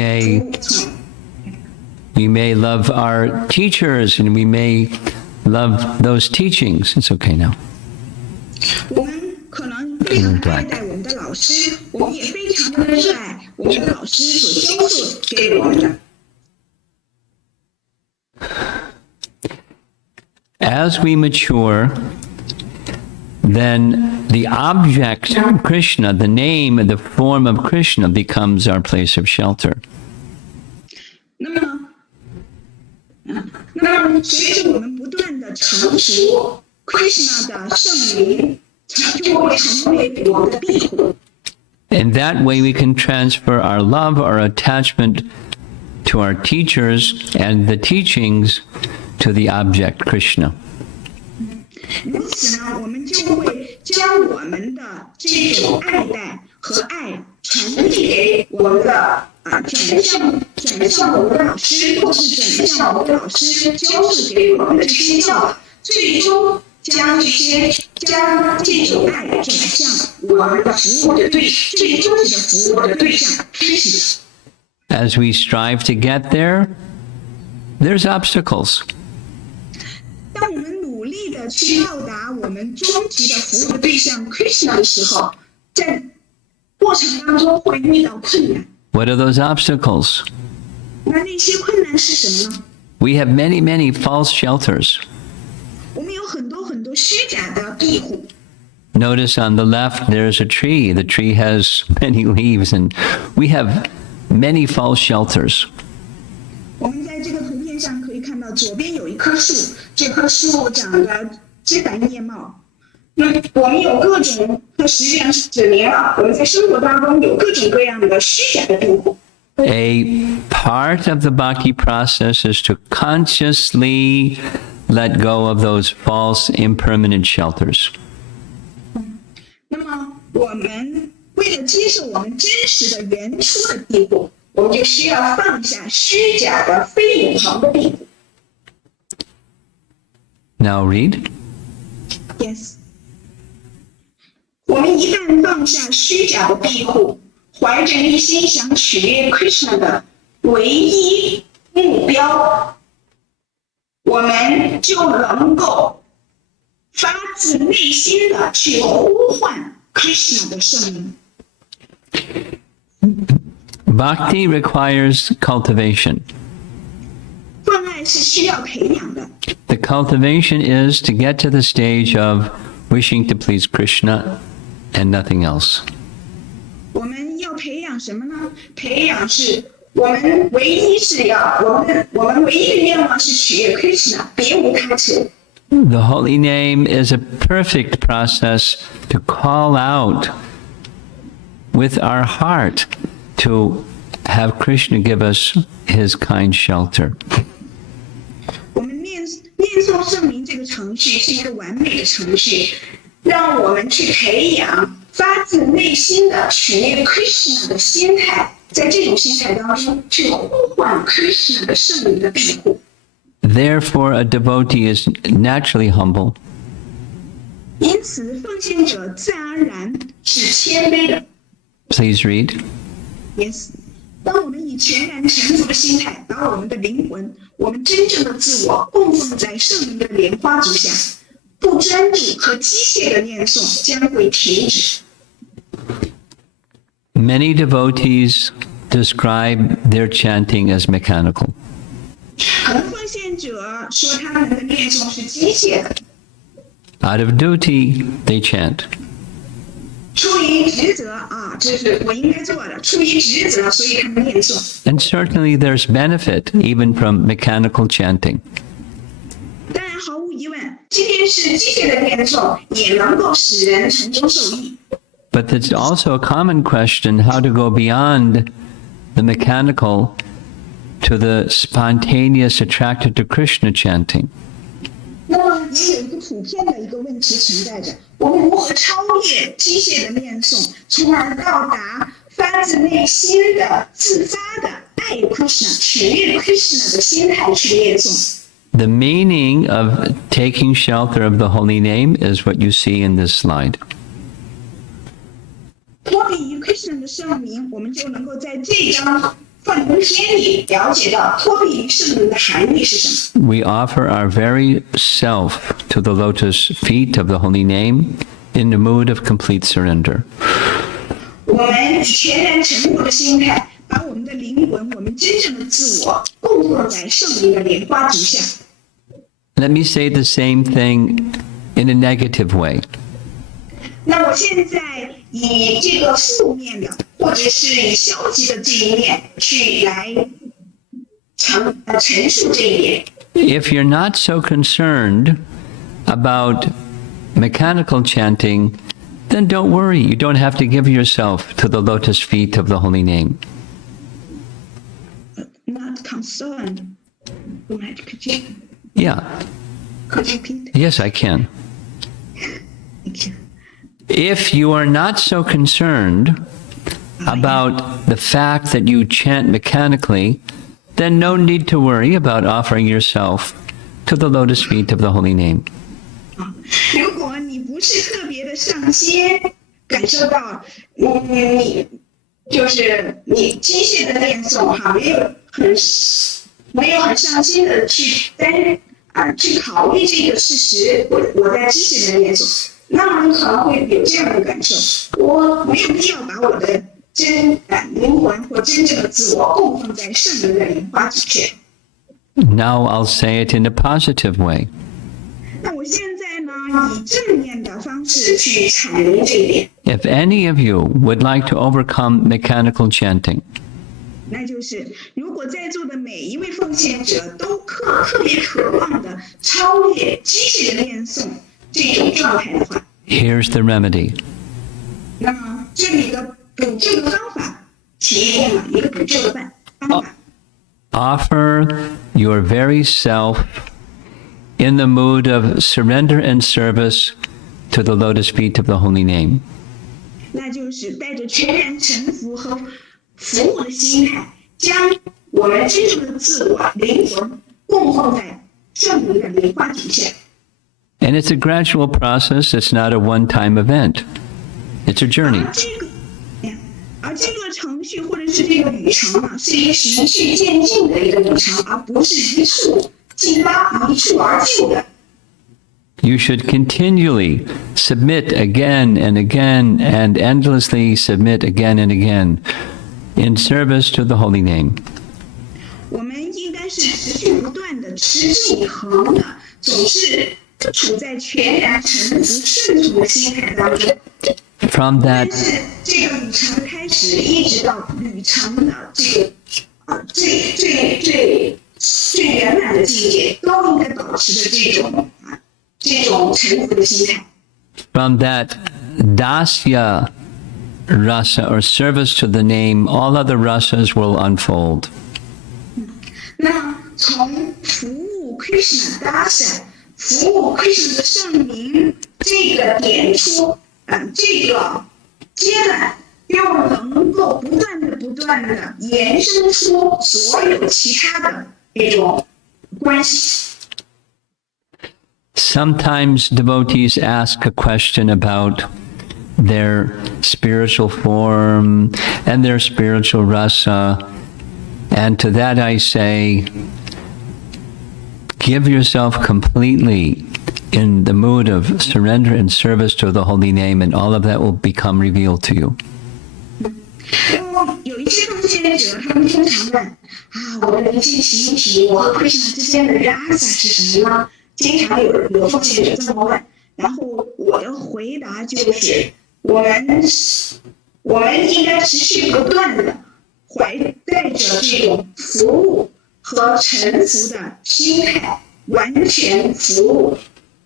may love our teachers and we may love those teachings. It's okay now. 我们可能非常爱戴我们的老师，我们也非常的热爱我们的老师所教授给我们的。As we mature, then the object Krishna, the name, the form of Krishna becomes our place of shelter. 那么那么随着我们不断的成熟 ，Krishna 的圣灵就会成为我们的庇护。And that way we can transfer our love, our attachment to our teachers and the teachings to the object, Krishna. 如此呢，我们就会将我们的这种爱戴和爱传递给我们的转向我们的老师，或是转向我们的老师教授给我们的这些教导，最终将这种爱转向我们的服务的最终极的服务的对象 Krishna。 As we strive to get there, there's obstacles. 当我们努力的去到达我们终极的服务的对象 Krishna 的时候，在过程当中会遇到困难。 What are those obstacles? 那些困难是什么呢？ We have many, many false shelters. 我们有很多虚假的庇护。 Notice on the left, there's a tree. The tree has many leaves, and we have many false shelters. 我们在这个图片上可以看到，左边有一棵树，这棵树长得枝繁叶茂。那我们有各种，它实际上是指明了我们在生活当中有各种各样的虚假的庇护。 A part of the bhakti process is to consciously let go of those false, impermanent shelters. 那么，我们为了接受我们真实的原初的庇护，我们就需要放下虚假的、非永恒的庇护。 Now read. Yes。我们一旦放下虚假的庇护，怀着一心想取悦 Krishna 的唯一目标，我们就能够发自内心的去呼唤 Krishna 的圣名。 Bhakti requires cultivation. 奉爱是需要培养的。 The cultivation is to get to the stage of wishing to please Krishna and nothing else. 我们要培养什么呢？培养是我们唯一是要我们唯一的愿望是取悦 Krishna， 别无他求。 The holy name is a perfect process to call out with our heart to have Krishna give us his kind shelter. 我们念诵圣名这个程序是一个完美的程序，让我们去培养发自内心的取悦 Krishna 的心态，在这种心态当中去呼唤 Krishna 的圣名的庇护。 Therefore, a devotee is naturally humble. 因此，奉献者自然而然是谦卑的。 Please read. Yes， 当我们以全然臣服的心态，把我们的灵魂、我们真正的自我供奉在圣灵的莲花足下，不专注和机械的念诵将会停止。 Many devotees describe their chanting as mechanical. 可能奉献者说他们的念诵是机械的， Out of duty, they chant. 出于职责啊，这是我应该做的，出于职责，所以他们念诵。 And certainly there's benefit even from mechanical chanting. 当然，毫无疑问，即便是机械的念诵，也能够使人从中受益。 But it's also a common question how to go beyond the mechanical to the spontaneous attracted to Krishna chanting. 那么也有一个普遍的一个问题存在着：我们如何超越机械的念诵，从而到达发自内心的、自发的爱 Krishna、取悦 Krishna 的心态去念诵？ The meaning of taking shelter of the holy name is what you see in this slide. 脱离于 Krishna 的圣名，我们就能够在这张范文篇里了解到脱离于圣名的含义是什么。 We offer our very self to the lotus feet of the holy name in the mood of complete surrender. 我们以全然臣服的心态，把我们的灵魂、我们真正的自我供奉在圣灵的莲花足下。 Let me say the same thing in a negative way. 那我现在以这个负面的，或者是以消极的这一面去来陈述这一点。If you're not so concerned about mechanical chanting, then don't worry. You don't have to give yourself to the lotus feet of the holy name. Not concerned. Yeah. Could you repeat? Yes, I can. Thank you. If you are not so concerned about the fact that you chant mechanically, then no need to worry about offering yourself to the lotus feet of the holy name. 如果你不是特别的上心，感受到你就是你机械的念诵哈，没有很上心的去去考虑这个事实，我在机械的念诵，那么你可能会有这样的感受，我没有必要把我的灵魂或真正的自我供奉在圣人的莲花之前。Now I'll say it in a positive way. 那我现在呢，以正面的方式去阐明这一点。 If any of you would like to overcome mechanical chanting, 那就是如果在座的每一位奉献者都特别渴望的超越机械的念诵这种状态的话， here's the remedy. 那么这里的补救的方法提供了一个补救的方法。Offer your very self in the mood of surrender and service to the lotus feet of the holy name. 那就是带着全然臣服和服务的心态，将我们真正的自我灵魂供奉在圣灵的莲花底下。 And it's a gradual process. It's not a one-time event. It's a journey. 而这个程序或者是这个旅程呢，是一个循序渐进的一个旅程，而不是一触即发、一触而就的。 You should continually submit again and again and endlessly submit again and again in service to the holy name. 我们应该是持续不断的、持之以恒的，总是处在全然臣服、顺从的心态当中。 From that, 但是这个旅程的开始，一直到旅程的这个最圆满的境界，都应该保持着这种臣服的心态。 from that dasya rasa or service to the name, all other rasas will unfold. 那从服务 Krishna Dasa 服务 Krishna 的圣名这个点出，这个阶段又能够不断的延伸出所有其他的这种关系。 Sometimes devotees ask a question about their spiritual form and their spiritual rasa, and to that I say, give yourself completely in the mood of surrender and service to the holy name, and all of that will become revealed to you. 有一些奉献者，他们经常问我的灵性习体，我和 Krishna 之间的 rasa 是什么呢？经常有奉献者这么问，然后我的回答就是，我们应该持续不断的带着这种服务和臣服的心态，完全服务、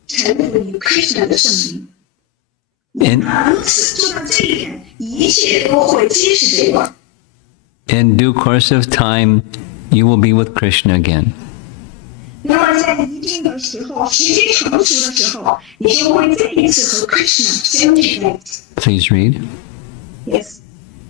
臣服于 Krishna 的圣名。如此做到这一点，一切都会皆是对我。 In due course of time, you will be with Krishna again. 那么在一定的时候，时间成熟的时候，你就会再一次和 Krishna 相聚在一起。 Please read. Yes，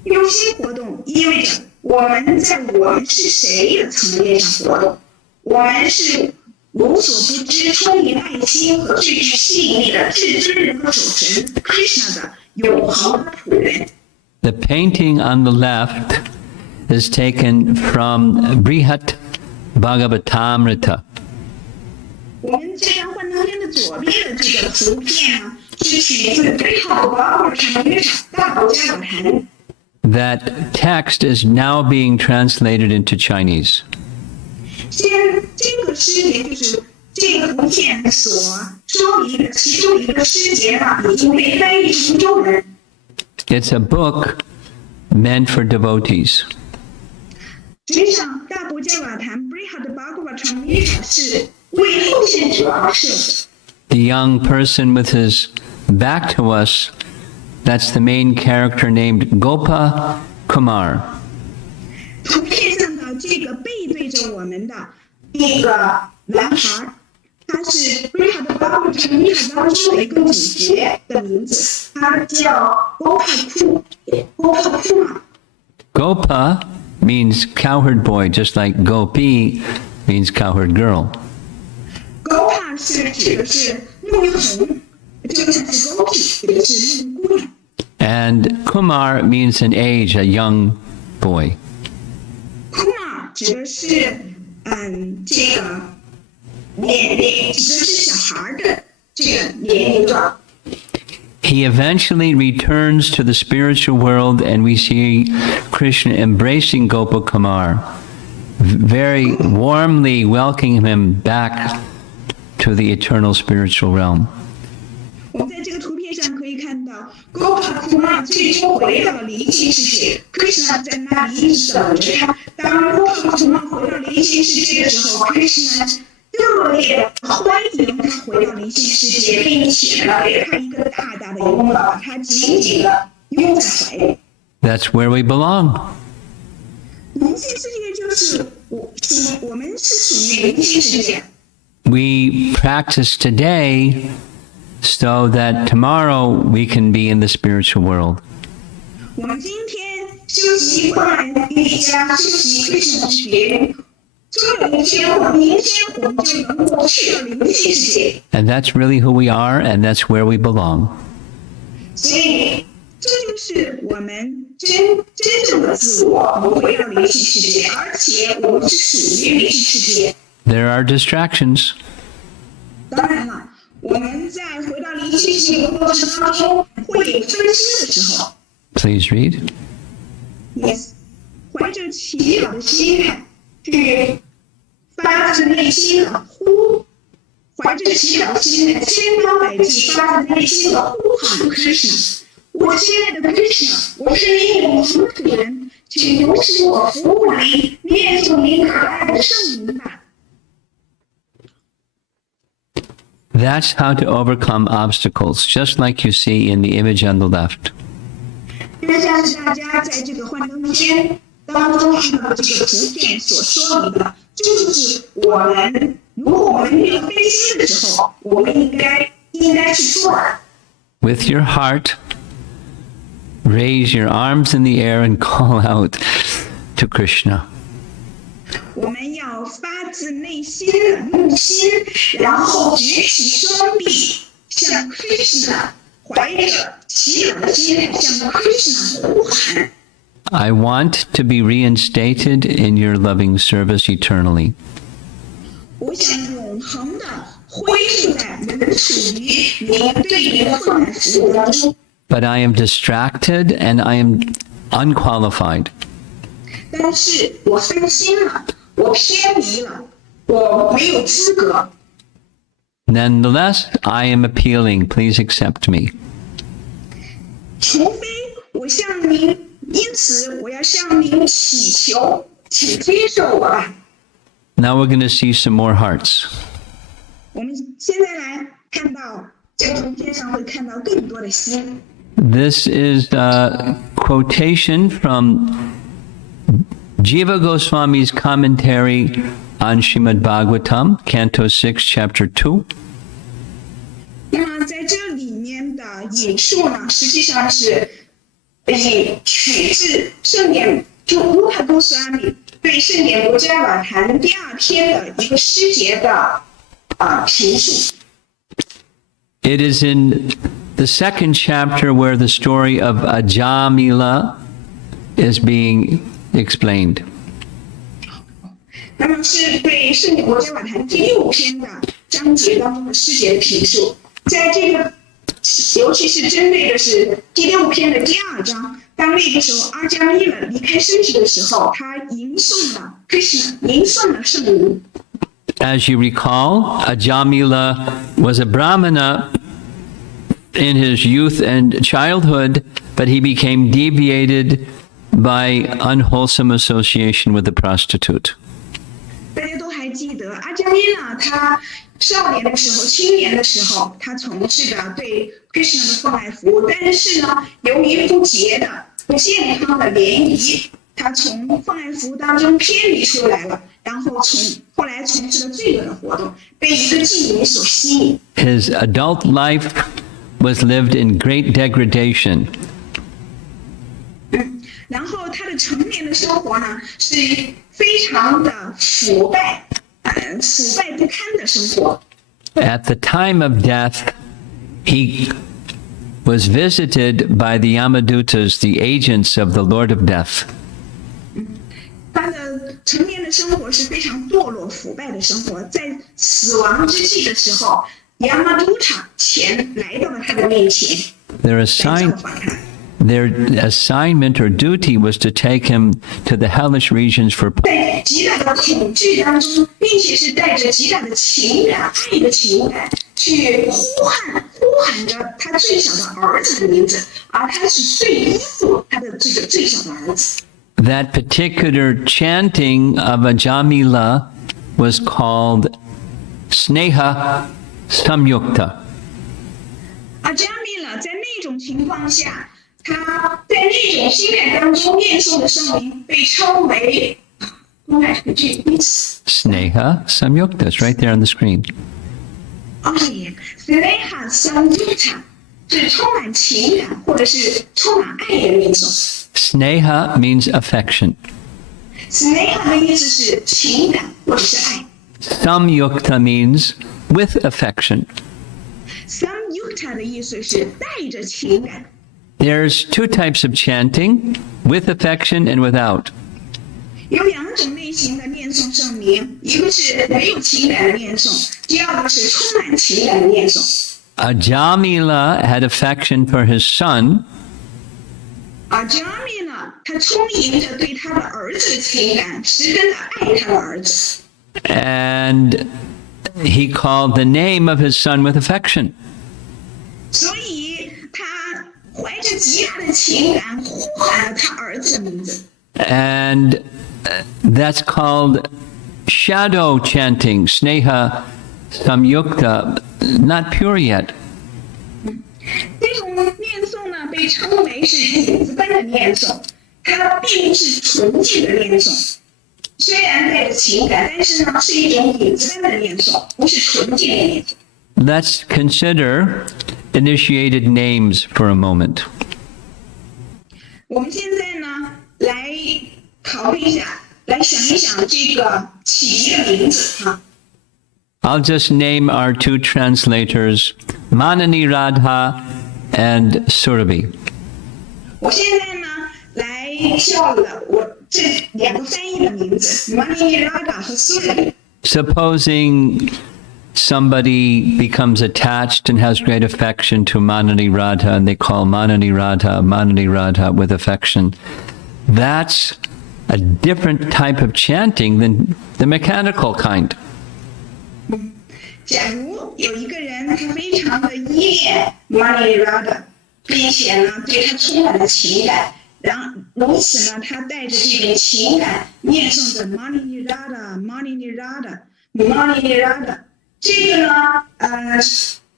用心活动意味着我们在我们是谁的层面上活动，我们是无所不知、充满爱心和最具吸引力的至尊人格守神 Krishna 的永恒的仆人。 The painting on the left is taken from Brihat Bhagavatamrita. 我们这张幻灯片的左边的这个图片呢，是取自贝塔巴尔坦约塔大宝加宝坛。 That text is now being translated into Chinese. 这个诗节就是这个图片所说明的其中一个诗节呢，已经被翻译成中文。 It's a book meant for devotees. 实际上，大宝加宝坛 Brihad Bhagavatamrita 是为后现者而设的。The young person with his back to us, that's the main character named Gopa Kumar. 图片上的这个背对着我们的一个男孩，他是 Brihad Bhagavatamrita 当中的一个主角的名字，他叫 Gopa Kumar。 Gopa means cowherd boy, just like Gopi means cowherd girl. Gopa 是指的是牧羊童，就像是 Gopi 指的是牧姑娘。And Kumar means an age, a young boy. Kumar 指的是这个年龄，指的是小孩的这个年龄段。He eventually returns to the spiritual world, and we see Krishna embracing Gopa Kumar, very warmly welcoming him back to the eternal spiritual realm. 我们在这个图片上可以看到 Gopa Kumar 最终回到了灵性世界 ，Krishna 在那里一直等着他。当 Gopa Kumar 回到灵性世界的时候 ，Krishna 热烈的欢迎他回到灵性世界，并且呢给他一个大大的拥抱，把他紧紧的拥在怀里。That's where we belong. 灵性世界就是我们是属于灵性世界。We practice today so that tomorrow we can be in the spiritual world. 我们今天修习困难瑜伽，修习 Krishna 之学。终有一天，我们明天我们就能够去到灵性世界。 And that's really who we are, and that's where we belong. 所以，这就是我们真正的自我，我们回到灵性世界，而且我们是属于灵性世界。There are distractions. 当然了，我们在回到灵性世界的过程当中，会有分心的时候。Please read. Yes， 怀着祈祷的心愿。去发自内心的怀着祈祷的心愿，千方百计，发自内心的呼喊 Krishna。我亲爱的 Krishna， 我是你永恒的主人，请容许我服务您，念诵您可爱的圣名吧。That's how to overcome obstacles, just like you see in the image on the left. 就像是大家在这个幻灯片当中看到这个图片所说明的，就是我们如果我们遇到分心的时候，我们应该去做的。With your heart, raise your arms in the air and call out to Krishna. 我们要发自内心的用心，然后举起双臂，向 Krishna 怀着祈祷的心，向 Krishna 呼喊。I want to be reinstated in your loving service eternally. 我想永恒的恢复在我们属于您对您的奉献服务当中。But I am distracted and I am unqualified. 但是我分心了，我偏离了，我没有资格。Nonetheless, I am appealing. Please accept me. 除非我向您，因此我要向您祈求，请接受我吧。Now we're going to see some more hearts. 我们现在来看到，在图片上会看到更多的心。This is a quotation from Jiva Goswami's commentary on Srimad Bhagavatam, Canto 6, Chapter 2. 那么在这里面的引述呢，实际上是取自圣典，就乌帕多斯阿米对圣典国家瓦坛第2篇的一个诗节的评述。It is in the second chapter where the story of Ajamila is being explained. 那么是对圣典国家瓦坛第6篇的章节当中的诗节的评述，在这个尤其是针对的是第6篇的第2章，当那个时候阿迦弥勒离开身体的时候，他吟诵了 Krishna， 吟诵了圣名。As you recall, Ajamila was a Brahmana in his youth and childhood, but he became deviated by unwholesome association with a prostitute. 大家都记得阿加米呢，他少年的时候、青年的时候，他从事的对 Krishna 的奉爱服务，但是呢，由于不洁的、不健康的联谊，他从奉爱服务当中偏离出来了，然后后来从事了罪恶的活动，被一个妓女所吸引。His adult life was lived in great degradation. 然后他的成年的生活呢，是非常的腐败不堪的生活。At the time of death, he was visited by the Yamadutas, the agents of the Lord of Death. 他的成年的生活是非常堕落腐败的生活，在死亡之际的时候，亚麻都塔来到了他的面前， Their 来召 assign- 唤他。Their assignment or duty was to take him to the hellish regions for 在极大的恐惧当中，并且是带着极大的情感、爱的情感，去呼喊着他最小的儿子的名字，而他是最依附他的这个最小的儿子。that particular chanting of Ajamila was called Sneha Samyukta. 而加米了在那种情况下，他在那种心态当中念诵的圣名被称为公开这个意思。Sneha Samyukta. It's right there on the screen. 哎呀，斯内哈桑杜塔是充满情感或者是充满爱的念诵。Sneha means affection. 斯内哈的意思是情感或者是爱。Samyukta means with affection. Samyukta 的意思是带着情感。There's two types of chanting, with affection and without. 有两种类型的念诵圣名，一个是没有情感的念诵，第二个是充满情感的念诵。Ajamila had affection for his son, 而加米呢，他充盈着对他的儿子的情感，十分的爱他的儿子， and he called the name of his son with affection. 所以他怀着极大的情感呼喊了他儿子的名字。 And that's called shadow chanting, Sneha Samyukta, not pure yet. 这种念诵呢，被称为是影子般的念诵，它并不是纯净的念诵。虽然带着情感，但是呢，是一种影子般的念诵，不是纯净的念诵。 Let's consider initiated names for a moment. 我们现在呢，来考虑一下，来想一想这个起级的名字哈。 I'll just name our two translators, Manani Radha and Surabhi. 我现在呢，来叫了我这两个翻译的名字 ，Mani Radha 和 Surabhi。 Supposing somebody becomes attached and has great affection to Manani Radha, and they call Manani Radha with affection. That's a different type of chanting than the mechanical kind. 假如有一个人他非常的依恋 Mani Radha， 并且呢对他充满了情感，如此呢他带着这种情感念诵着 Mani Radha，Mani Radha，Mani Radha， 这个呢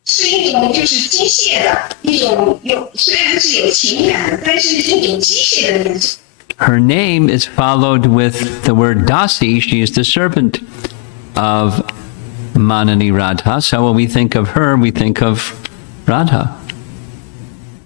是一种就是机械的一种虽然是有情感的，但是一种机械的念诵。 Her name is followed with the word Dasi. She is the servant of Manani Radha. So when we think of her, we think of Radha.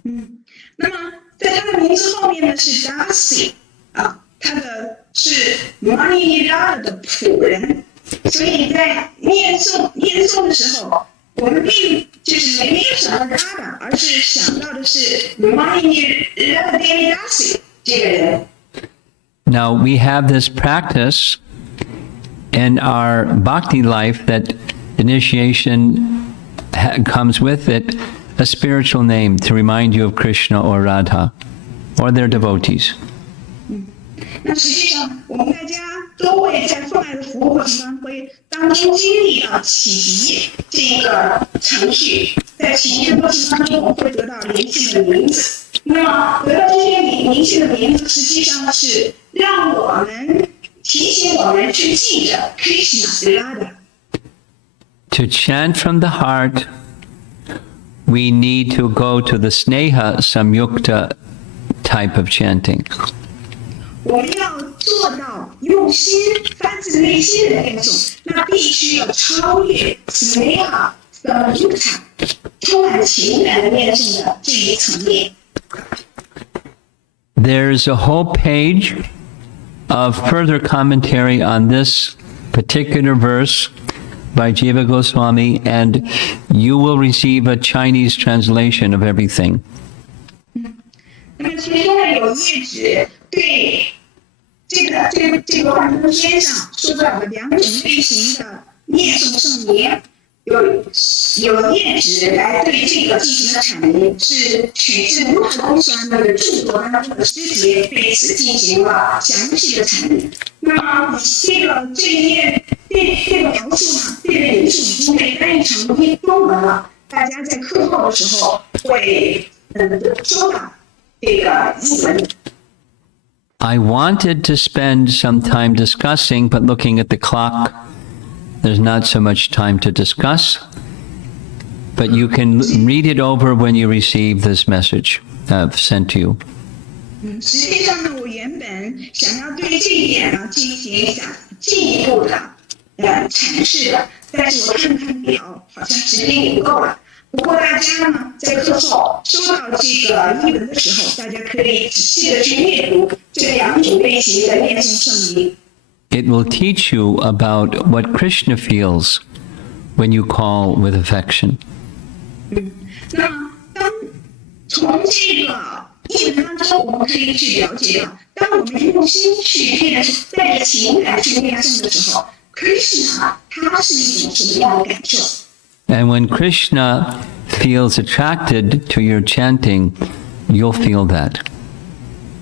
那么在他的名字后面呢是 Dasi 啊，他的是 Mani Radha 的仆人，所以在念诵的时候，我们并就是没有想到 Radha， 而是想到的是 Mani Radha Devi Dasi 这个人。 Now, we have this practice in our bhakti life that initiation comes with it a spiritual name to remind you of Krishna or Radha or their devotees. 那实际上，我们大家都会在奉爱的服务过程当中经历到启迪这个程序，在启迪的过程当中，我们会得到灵性的名字。那么得到这些灵性的名字，实际上是让我们提醒我们去记着 Krishna 拉的。To chant from the heart, we need to go to the Sneha Samyukta type of chanting. 我们要做到用心发自内心的念诵，那必须要超越 Sneha Samyukta 充满情感的念诵的这一层面。There's a whole page of further commentary on this particular verse by Jiva Goswami, and you will receive a Chinese translation of everything. 那么其中呢有一纸对这个万中篇上说到的两种类型的念诵圣名，有页纸来对这个进行了阐明，是取自如何公酸的著作当中的诗节，对此进行了详细的阐明。那么这个描述呢，这个也是已经被翻译成中文了，大家在课后的时候会收到这个译文。I wanted to spend some time discussing, but looking at the clock, there's not so much time to discuss. But you can read it over when you receive this message I've sent to you. 实际上呢，我原本想要对这一点呢进行进一步的阐释的，但是我看表，好像时间也不够了。不过大家呢，在课后收到这个译文的时候，大家可以仔细的去阅读这两种类型的念诵圣名。It will teach you about what Krishna feels when you call with affection. 那当从这个译文当中，我们可以去了解到，当我们用心去念诵，带着情感去念诵的时候 ，Krishna 他是一种什么样的感受？ And when Krishna feels attracted to your chanting, you'll feel that.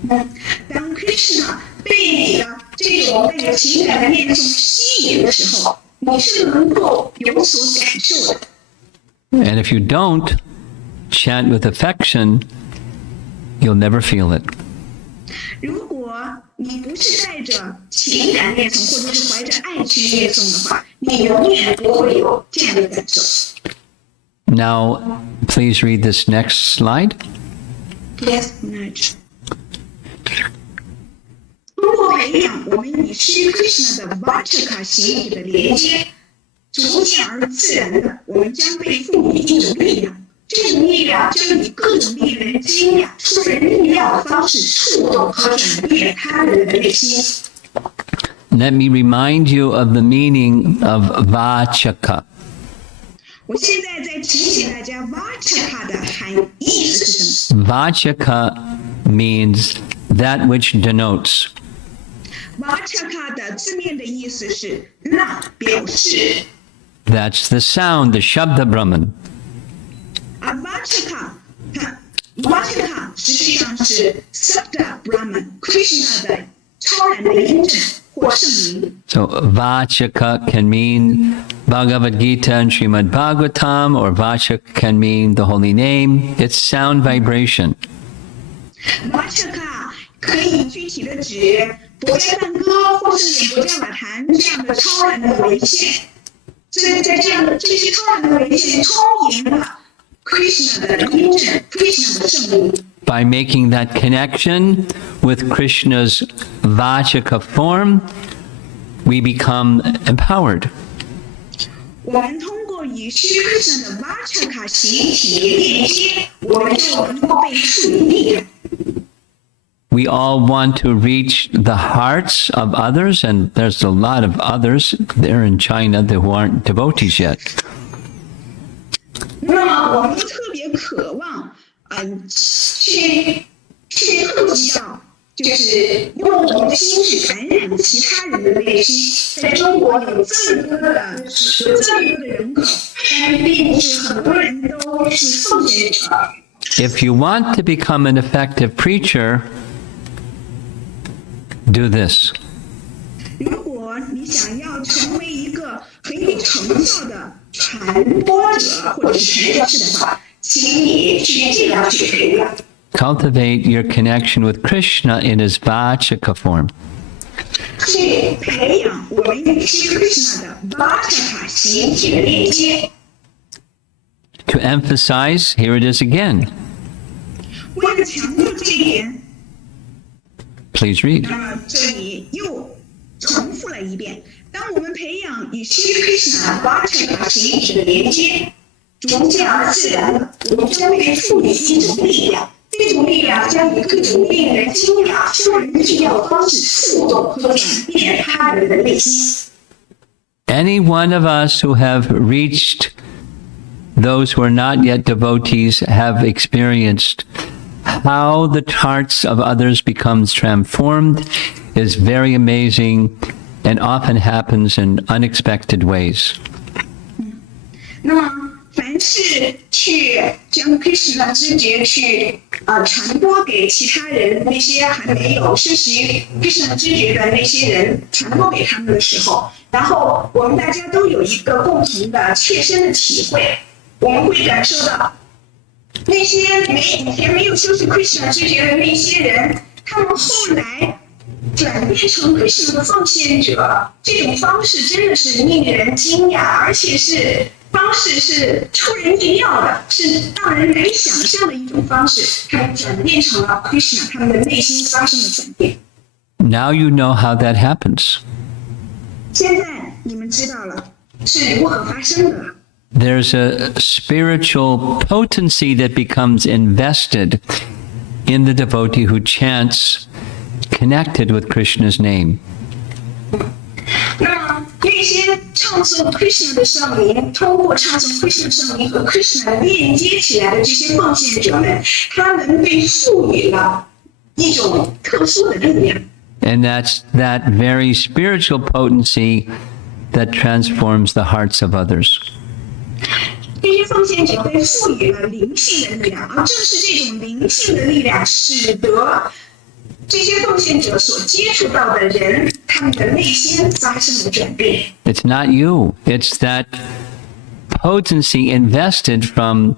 当 Krishna 被你的这种带着情感的念诵吸引的时候，你是能够有所感受的。And if you don't chant with affection, you'll never feel it. 如果你不是带着情感念诵，或者是怀着爱去念诵的话，你永远不会有这样的感受。Now, please read this next slide. Yes, Nudge. 通过培养我们与 Sri Krishna 的 Vachaka 行体的连接，逐渐而自然的，我们将被赋予一种力量。这种力量将以各种令人惊讶、出人意料的方式触动和转变他人的内心。Let me remind you of the meaning of Vachaka. 我现在在提醒大家 Vachaka 的意思是什么 Vachaka means that which denotes. Vachaka 的字面的意思是那表示。That's the sound, the Shabda Brahman. 而 Vachaka 实际上是 Sabda Brahman Krishna 的超然的音证或圣名。So Vachaka can mean Bhagavad Gita and Srimad Bhagavatam, or Vachaka can mean the holy name. It's sound vibration. Vachaka 可以具体的指佛家梵歌或是演佛教法坛这样的超然的文献。在这样的这些超然的文献充盈了 Krishna 的音证 Krishna 的圣名。By making that connection with Krishna's Vachaka form, we become empowered. 我们通过与 Sri Krishna 的 Vachaka 形体连接，我们就能够被赋予力量。We all want to reach the hearts of others, and there's a lot of others there in China that who aren't devotees yet. 那么我们特别渴望，去触及到，就是用我们的心去感染其他人的内心。在中国有这么多的人口，但是并不是很多人都是奉献者。If you want to become an effective preacher, do this. 如果你想要成为一个很有成效的传播者或者是传教士的话，请你去这样去培养。Cultivate your connection with Krishna in his Vachaka form. 去培养我们与 Krishna 的 Vajraka 形体的链接。To emphasize, here it is again. 为了强调这一点， Please read. 那么这里又重复了一遍：当我们培养与 Krishna Vajraka 形体的连接，逐渐而自然的，我们将被赋予一种力量。这种力量将以各种令人惊讶、出人意料的方式触动和转变他人的内心。Any one of us who have reached those who are not yet devotees have experienced how the hearts of others becomes transformed is very amazing and often happens in unexpected ways. 那么，凡是去将 Krishna 知觉去传播给其他人，那些还没有学习 Krishna 知觉的那些人，传播给他们的时候，然后我们大家都有一个共同的切身的体会，我们会感受到那些以前没有修习 Krishna 知觉的那些人，他们后来转变成 Krishna 的奉献者，这种方式真的是令人惊讶，而且方式是出人意料的，是让人难以想象的一种方式。他们转变成了 Krishna， 他们的内心发生了转变。Now you know how that happens. 现在你们知道了是如何发生的了。There's a spiritual potency that becomes invested in the devotee who chants connected with Krishna's name. 那么那些唱诵 Krishna 的圣名，通过唱诵 Krishna 圣名和 Krishna 链接起来的这些奉献者们，他们被赋予了一种特殊的力量。And that's that very spiritual potency that transforms the hearts of others. 这些奉献者被赋予了灵性的力量，而正是这种灵性的力量，使得这些奉献者所接触到的人，他们的内心发生了转变。It's not you. It's that potency invested from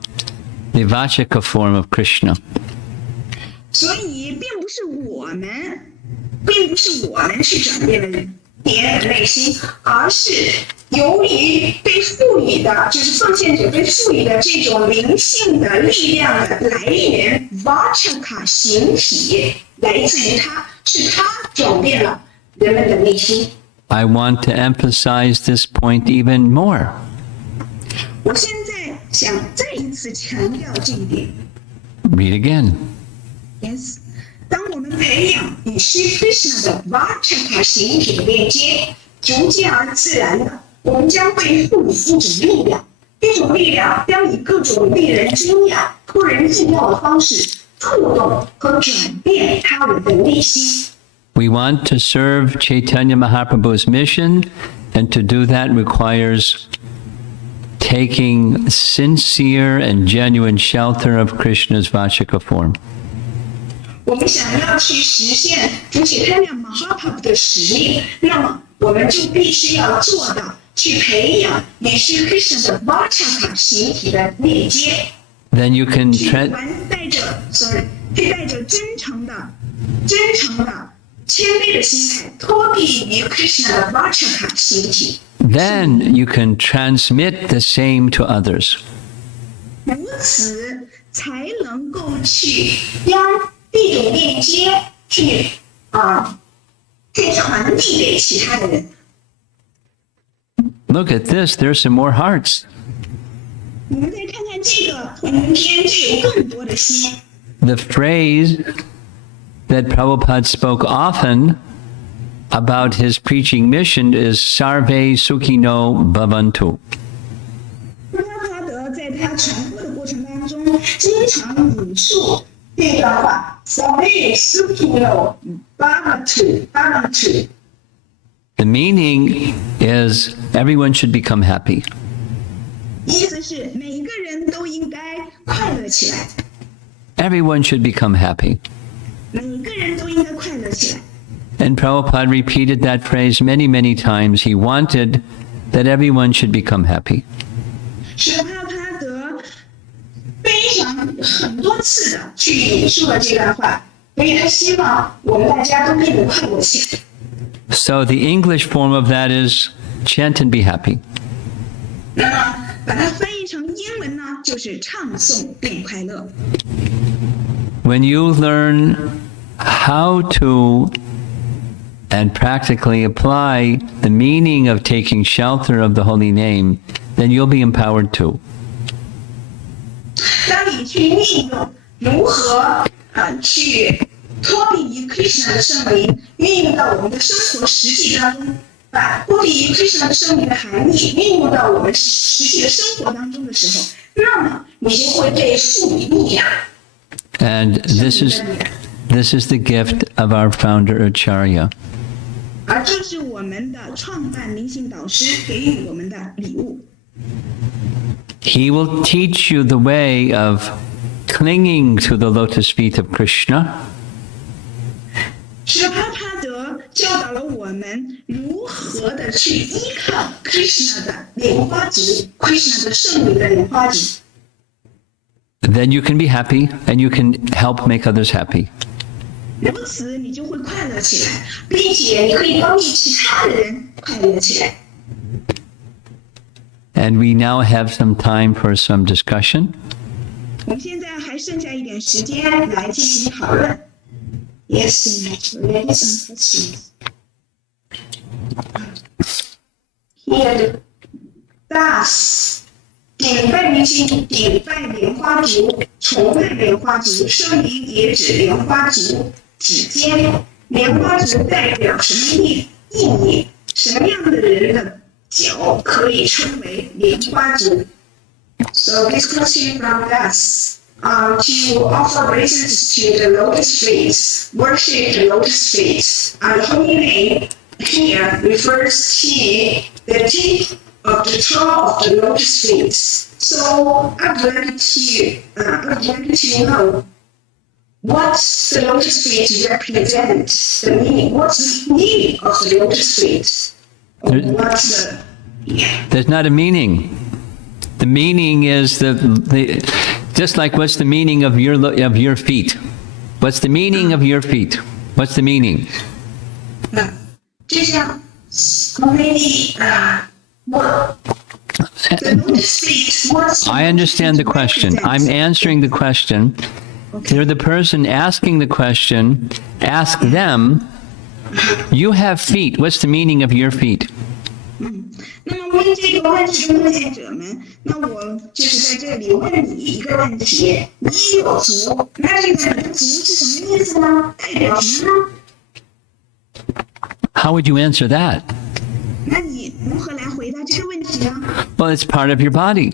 the Vachaka form of Krishna. 所以，并不是我们去转变了别人的内心，而是由于被赋予的，就是奉献者被赋予的这种灵性的力量的来源 Vachaka 形体，来自于他，是他转变了人们的内心。I want to emphasize this point even more. 我现在想再一次强调这一点。 Read again. Yes， 当我们培养与 Krishna 的 Vachaka 形体的链接，逐渐而自然的，我们将被赋予一种力量，这种力量将以各种令人惊讶、出人意料的方式触动和转变他人的内心。We want to serve Chaitanya Mahaprabhu's mission, and to do that requires taking sincere and genuine shelter of Krishna's Vachaka form. 我们想要去实现主起太亮 Mahaprabhu 的使命，那么我们就必须要做到去培养与 Krishna 的 Vachaka 形体的链接。Then you can 去带着真诚的、谦卑的心态，托庇于 Krishna 的 Vachaka 形体。then you can transmit the same to others. 如此才能够去将这种链接去传递给其他的人。Look at this, there's some more hearts. 你们再看看这个旁边就有更多的心。The phrase that Prabhupada spoke often about his preaching mission is Sarve Sukhino Bhavantu. 布拉帕德在他传播的过程当中，经常引述这段话 ：“Sarve Sukhino Bhavantu。” The meaning is everyone should become happy. 意思是每一个人都应该快乐起来， Everyone should become happy. 每一个人都应该快乐起来。 And Prabhupada repeated that phrase many, many times. He wanted that everyone should become happy. 是帕帕德非常很多次的去引述了这段话，所以他希望我们大家都变得快乐起来。So the English form of that is chant and be happy. 那么把它翻译成英文呢，就是唱诵并快乐。When you learn how to and practically apply the meaning of taking shelter of the holy name, then you'll be empowered too. 当你去运用如何去脱离于 Krishna 的圣灵，运用到我们的生活实际当中，把脱离于 Krishna 的圣灵的含义运用到我们实际的生活当中的时候，那么你就会被赋予力量。And this is the gift of our founder Acharya. 而这是我们的创办灵性导师给予我们的礼物。He will teach you the way of clinging to the lotus feet of Krishna. 是帕帕德教导了我们如何的去依靠 Krishna 的莲花指 ，Krishna 的圣女的莲花指。Then you can be happy and you can help make others happy. 如此，你就会快乐起来，并且你可以帮助其他的人快乐起来。And we now have some time for some discussion. 我们现在还剩下一点时间来进行讨论。Yes, ready some questions. Here, thus. 顶拜明星，顶拜莲花竹，崇拜莲花竹，圣灵也指莲花竹指尖。莲花竹代表什么意义？什么样的人的脚可以称为莲花竹 ？So this question from us. To offer obeisance to the lotus feet, worship the lotus feet, and holy name here refers to the tip of the top of the lotus feet. So I'd like to know what the lotus feet represent. The meaning. What's the meaning of the lotus feet? What's the There's not a meaning. The meaning is just like what's the meaning of your feet? What's the meaning of your feet? What's the meaning? 就像 maybe what the lotus feet. What's I understand the question. I'm answering the question. You're the person asking the question. Ask them, you have feet. What's the meaning of your feet? 那么问这个问题的问见者们，那我就是在这里问你一个问题：你有足，那这个你的足是什么意思呢？代表什么呢？ How would you answer that? 那你如何来回答这个问题呢？ Well, it's part of your body.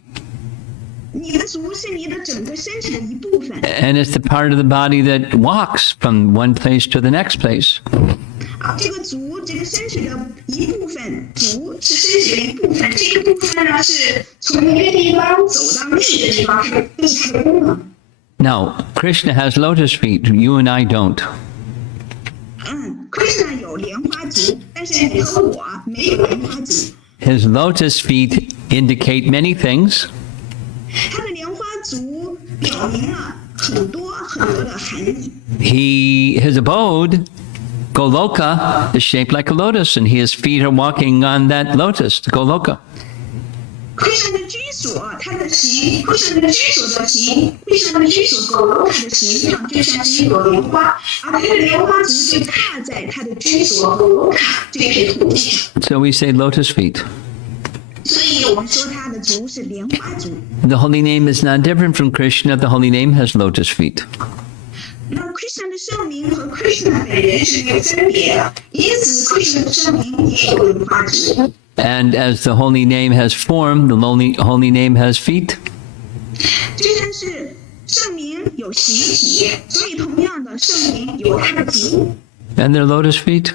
你的足是你的整个身体的一部分。 And it's the part of the body that walks from one place to the next place. 这个足，这个身体的一部分，足是身体的一部分。这个部分呢，是从一个地方走到另一个地方，这是它的功能。 Now, Krishna has lotus feet. You and I don't. Krishna 有莲花足，但是你和我没有莲花足。 His lotus feet indicate many things. 他的莲花足表明了很多很多的含His义。abode, Goloka, is shaped like a lotus, and his feet are walking on that lotus, Goloka. Krishna 的居所，它的形，Krishna 的居所的形，Krishna 的居所Goloka的形状就像是一朵莲花，而他的莲花足就踏在他的居所Goloka这片土地上。 So we say lotus feet. 所以我们说他的足是莲花足。 The holy name is not different from Krishna. The holy name has lotus feet. 那 Krishna 的圣名和 Krishna 本人是没有分别的，因此 Krishna 的圣名也有莲花足。 And as the holy name has form, the holy name has feet. 就像是圣名有形体，所以同样的圣名有它的足， And they're lotus feet.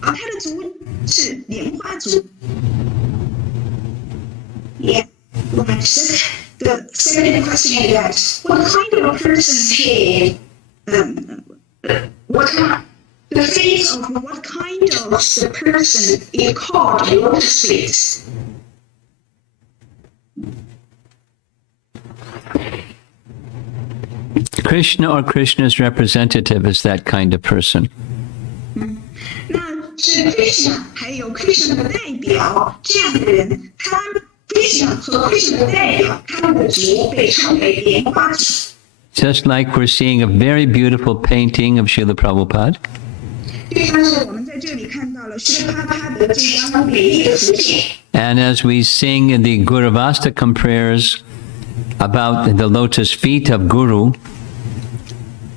而它的足是莲花足。Yeah. The second question is that what kind of person paid the face of what kind of the person is called lotus face? Krishna or Krishna's representative is that kind of person. 那是 Krishna 还有 Krishna 的代表，这样的人，他 Krishna 和 Krishna 的代表，他们的族被称为莲花族。Just like we're seeing a very beautiful painting of Srila Prabhupada, 就像是我们在这里看到了施帕帕的这张美丽的图片。and as we sing in the Guruvastakam prayers about the lotus feet of Guru,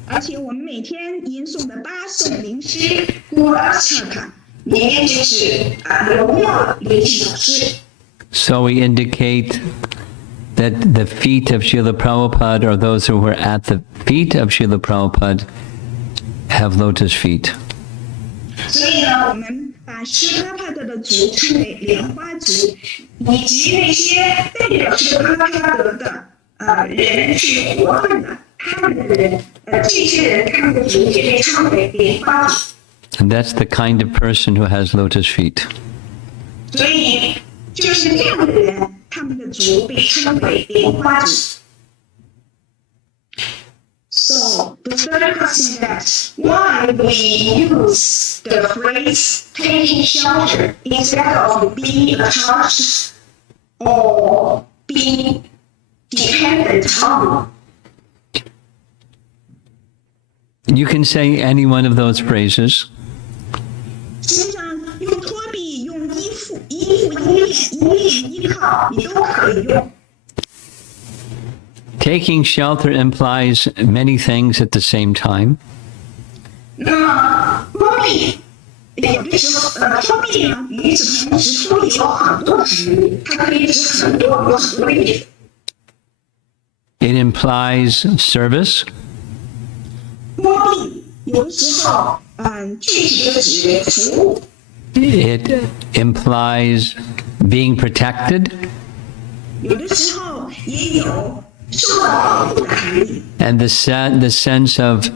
而且我们每天吟诵的8颂灵诗 Guru Astaka 里面就是荣耀灵性老师。so we indicate that the feet of Srila Prabhupada, or those who were at the feet of Srila Prabhupada, have lotus feet. 所以呢，我们把施帕帕的族称为莲花族，以及那些代表施帕帕的人去活动的他们的人，这些人他们的族也被称为莲花族。And that's the kind of person who has lotus feet. 所以就是这样的人，他们的族被称为莲花族。So the third question is why we use the phrase taking shelter instead of being attached or being dependent on. You can say any one of those phrases. 实际上，用托比、用依附、依恋、依靠，你都可以用。Taking shelter implies many things at the same time. 那么托比有的时候，托比呢，与此同时，托比有很多的含义，它可以指很多的意思。It implies service. 托比有的时候，具体的指服务。It implies being protected. 有的时候也有受到保护的含义。And the sense of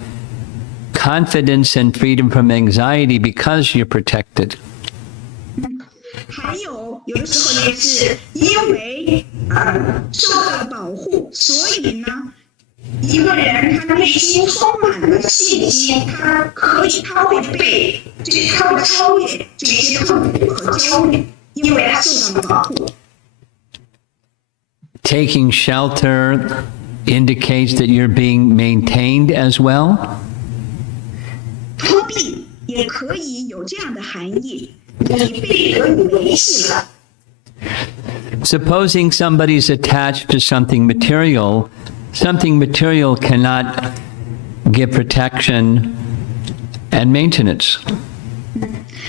confidence and freedom from anxiety because you're protected. 还有的时候也是因为受到了保护，所以呢，一个人他内心充满了信心，他会超越这些痛苦和焦虑，因为他受到了保护。Taking shelter indicates that you're being maintained as well. 托庇也可以有这样的含义，你被得以维系了。Supposing somebody's attached to something material cannot give protection and maintenance.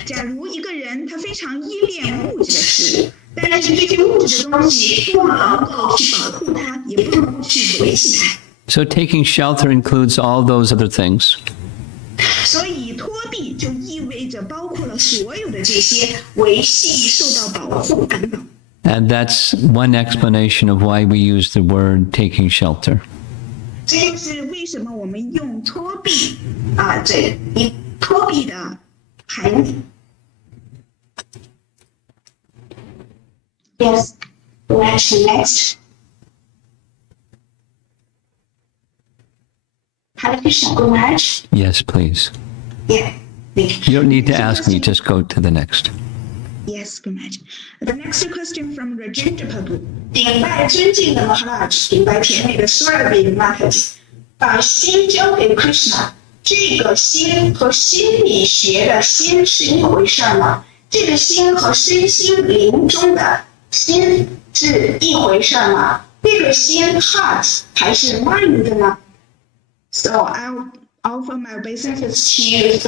假如一个人他非常依恋物质的事物，但是这些物质的东西不能够去保护它，也不能够去维系它。So taking shelter includes all those other things. 所以托庇就意味着包括了所有的这些维系、受到保护等等。And that's one explanation of why we use the word taking shelter. 这就是为什么我们用托庇托庇的含义。Yes, next. Hare Krishna, Guru Maharaj. Yes, please. Yeah. You don't need to ask me, just go to the next. Yes, Guru Maharaj. The next question from Rajendra Prabhu. 顶拜尊敬的 Maharaj， 顶拜甜美的 Swarbi Mataji， 把心交给 Krishna， 这个心和心理学的心是一回事吗？这个心和身心灵中的心是一回事吗？这个心 heart 还是 mind 呢？ So I'll offer my obeisances to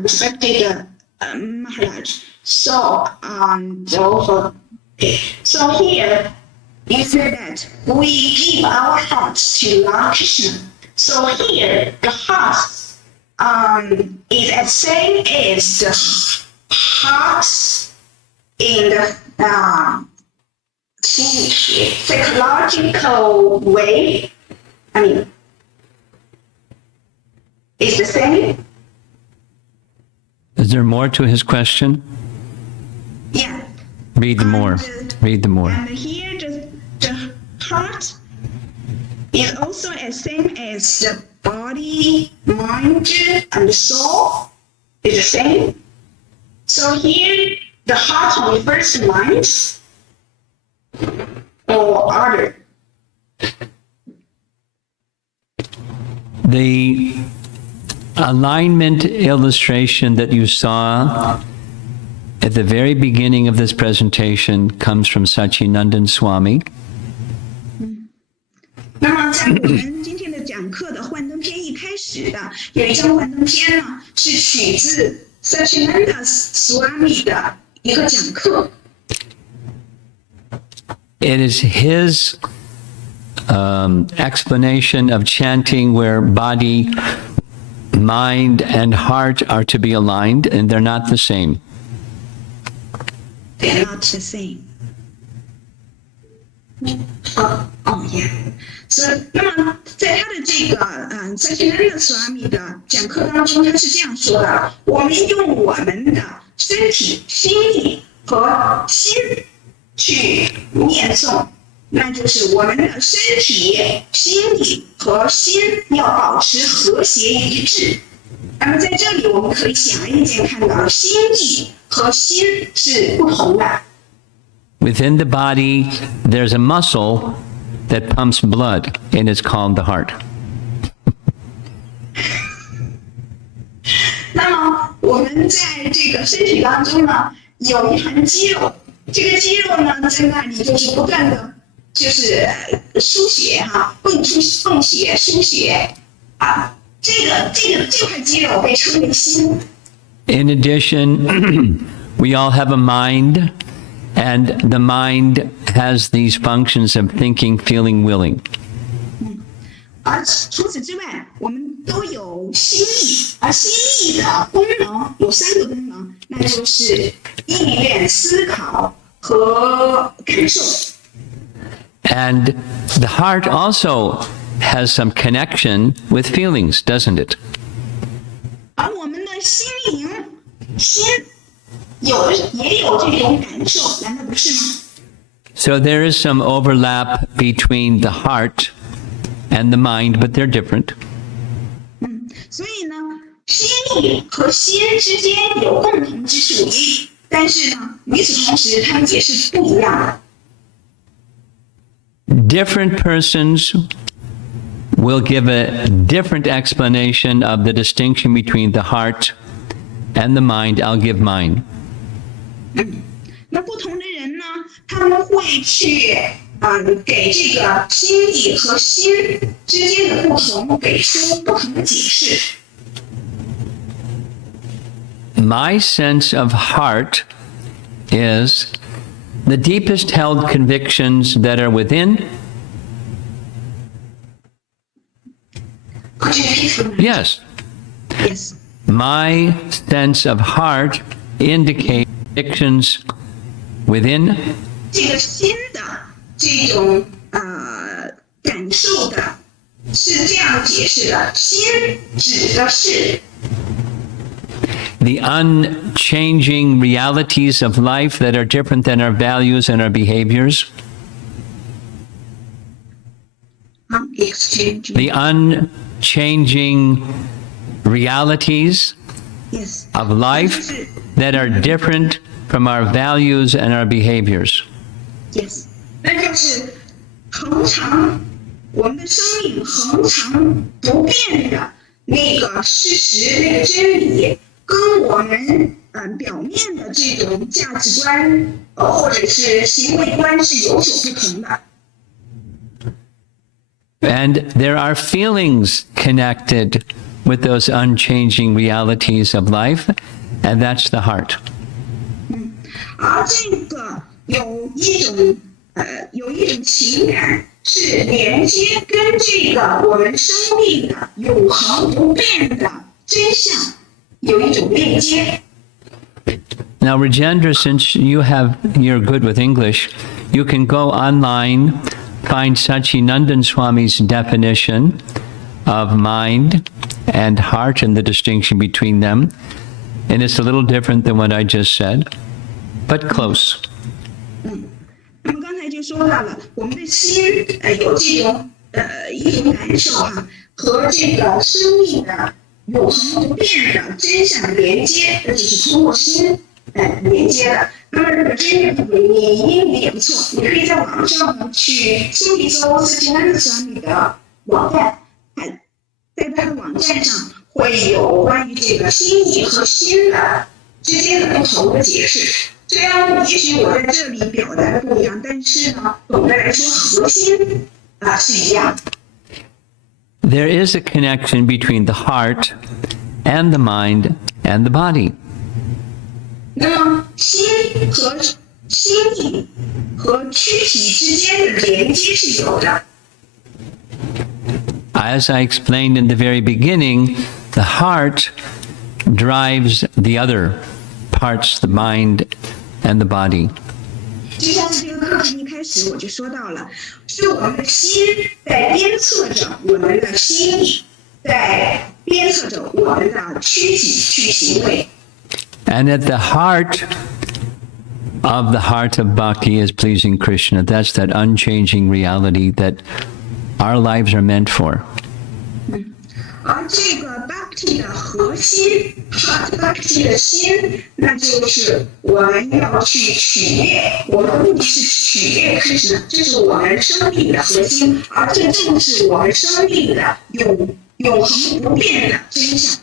respected Maharaj. So so here you said that we give our hearts to Lord Krishna. So here the heart is the same as the heart in the psychological way. I mean, it's the same. Is there more to his question? Yeah. Read the more. Read the more. And here the heart is also as same as the body, mind, and the soul is the same. So here, the heart refers to mind or other. The alignment illustration that you saw at the very beginning of this presentation comes from Sachinandan Swami. 那么在我们今天的讲课的幻灯片一开始的有一张幻灯片呢，是取自 Sachinanda Swami 的一个讲课。It is his explanation of chanting where body, mind, and heart are to be aligned, and they're not the same. They're not the same. Yeah. So, 那么在他的这个Sachinanda Swami 的讲课当中，他是这样说的：我们用我们的身体、心理和心去念诵，那就是我们的身体、心理和心要保持和谐一致。那么在这里，我们可以显而易见看到，心意和心是不同的。Within the body, there's a muscle that pumps blood, and it's called the heart. 那么我们在这个身体当中呢，有一团肌肉，这个肌肉呢在那里就是不断的就是输血哈，泵血输血啊，这块肌肉被称为心。In addition, we all have a mind, and the mind has these functions of thinking, feeling, willing. 而除此之外，我们都有心力，而心力的功能有3个功能，那就是意愿、思考和感受。And the heart also has some connection with feelings, doesn't it? 而我们的心灵、心也有这种感受，难道不是吗？ So there is some overlap between the heart and the mind, but they're different. 所以呢，心力和心之间有共同之处，但是呢，与此同时，它们也是不一样的。Different persons will give a different explanation of the distinction between the heart and the mind. I'll give mine. 那不同的人呢，他们会去给这个心力和心之间的不同给出不同的解释。My sense of heart is the deepest held convictions that are within. Could you repeat for me? Yes. Yes. My sense of heart indicates convictions within. 这个心的这种感受的是这样解释的，心指的是 The unchanging realities of life that are different than our values and our behaviors. exchange. The unchanging realities Yes. of life that are different from our values and our behaviors. Yes. 那就是恒常，我们的生命恒常不变的那个事实、那个真理，跟我们表面的这种价值观或者是行为观是有所不同的。And there are feelings connected with those unchanging realities of life, and that's the heart. 而这个有一种情感是连接跟这个我们生命的永恒不变的真相有一种链接。Now, Rajendra, since you're good with English, you can go online, find Sachinandan Swami's definition of mind and heart and the distinction between them. And it's a little different than what I just said, but close. 那么刚才就说到了，我们的心有这种一种感受和这个生命的永恒不变的真相连接，那就是通过心连接的。那么如果真的你英语也不错，你可以在网上呢去搜一搜斯琴安德森那个网站，在他的网站上会有关于这个心理和心的之间的不同的解释。虽然也许我在这里表达的不一样，但是呢，总的来说核心是一样的。There is a connection between the heart and the mind and the body. 那么心和心理和躯体之间的连接是有的。As I explained in the very beginning, the heart drives the other parts, the mind and the body. 就像是这个课程一开始我就说到了，是我们的心在鞭策着我们的心理，在鞭策着我们的躯体去行为。And at the heart of bhakti is pleasing Krishna. That's that unchanging reality that our lives are meant for. 而这个 bhakti 的核心 heart bhakti 的心，那就是我们要去取悦，我们的目的是取悦 Krishna， 这是我们生命的核心，而这正是我们生命的永恒不变的真相。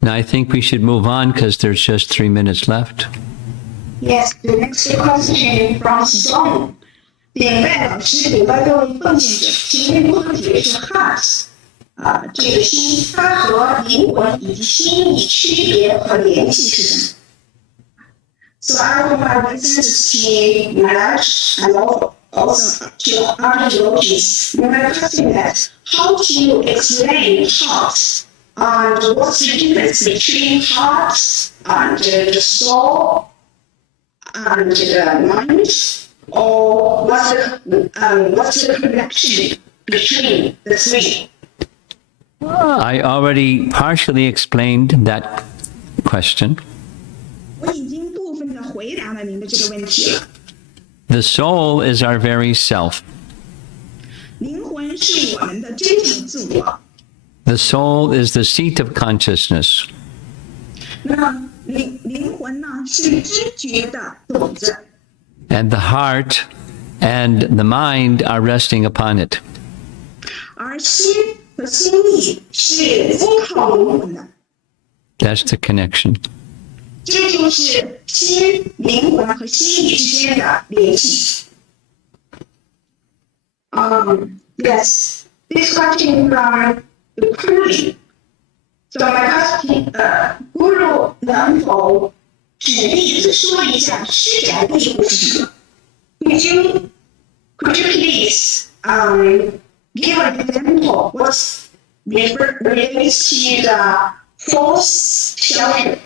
Now I think we should move on because there's just 3 minutes left. Yes, the next question from Zong. 顶拜老师，顶拜各位奉献者，请问如何解释 heart？ 这个心，它和灵魂以及心理区别和联系是什么 ？So I will listen to Maharaj and also to other devotees. When I question that, how to explain heart and what's the difference between heart and the soul and the mind, or what's the connection between the three? I already partially explained that question. 我已经部分的回答了您的这个问题了。The soul is our very self. 灵魂是我们的真正的自我。The soul is the seat of consciousness. 那么灵魂呢，是知觉的种子。And the heart and the mind are resting upon it. 而心和心力是依靠灵魂的。That's the connection. 这就是心、灵魂和心理之间的联系。Yes, this question from the Kuri. So my question, Guru 能否举例子说一下施展力是什么 Could you please give an example what's relates to the false shelter?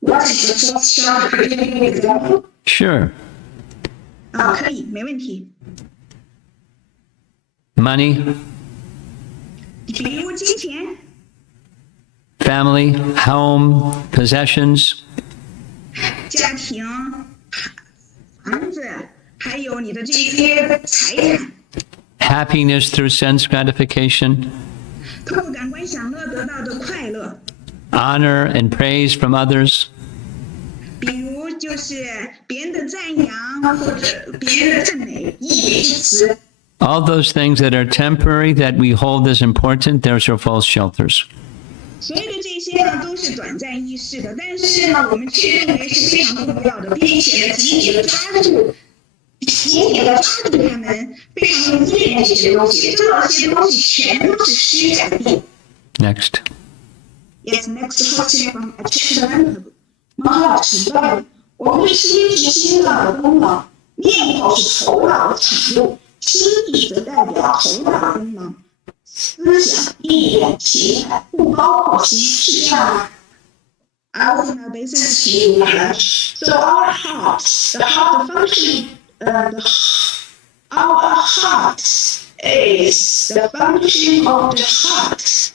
What is the false shelter? Could you give an example? Sure. 可以，没问题。Money, 比如金钱、 family, home, possessions, 家庭、房子，还有你的这些财产， happiness through sense gratification, 透过感官享乐得到的快乐， honor and praise from others, 比如就是别人的赞扬或者别人的赞美、意为之词。 all those things that are temporary that we hold as important, those are false shelters. 所有的这些呢，都是短暂易逝的，但是呢，我们却认为是非常重要的，并且呢，紧紧的抓住他们，非常的依恋这些东西。这些东西全都是施展力。 Next. Yes, next question from Achyutananda. 马老师问：我们心是心脏的功能，念头是头脑的产物，心地则代表头脑功能。思想、意念、情感不包括心，是这样吗 I will now basis to Maharaj. So our hearts, the function, our heart is the function of the heart,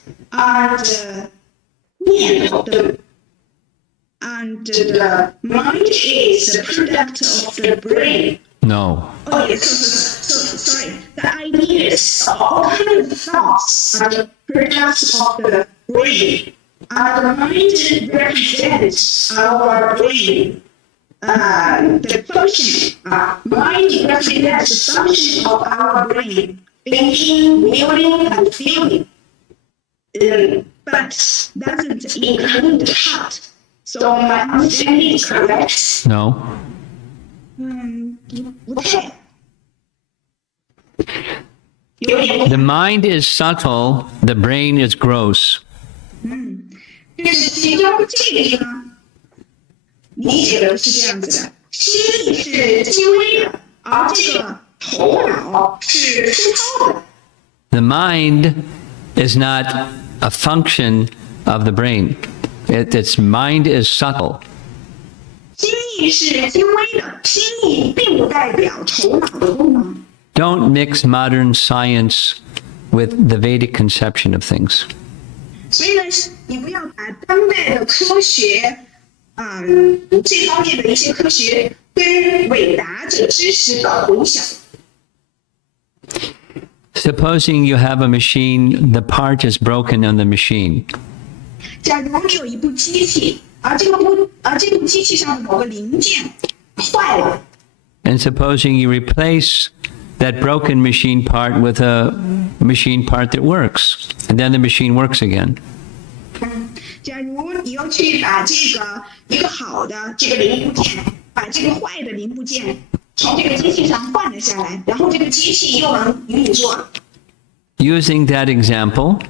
and the mind is the product of the brain. No. Oh yes, so sorry. The ideas, all kinds of thoughts are the products of the brain. The mind represents our brain. The function, mind represents the function of our brain, thinking, willing, and feeling. But doesn't include the heart. So my understanding is correct. No. 不太。有点 The mind is subtle, the brain is gross. 就是其中这个地方理解的是这样子的，心理是精微的，而这个头脑是粗糙的。The mind is not a function of the brain. Its mind is subtle. 心意是精微的，心意并不代表头脑的功能。 Don't mix modern science with the Vedic conception of things. 所以呢，你不要把当代的科学，这方面的一些科学跟伟达这个知识搞混淆。 Supposing you have a machine, the part is broken on the machine. 假如你有一部机器，而这部机器上的某个零件坏了， And supposing you replace that broken machine part with a machine part that works, and then the machine works again. 假如你要去把这个一个好的这个零部件，把这个坏的零部件从这个机器上换了下来，然后这个机器又能运作了。 Using that example,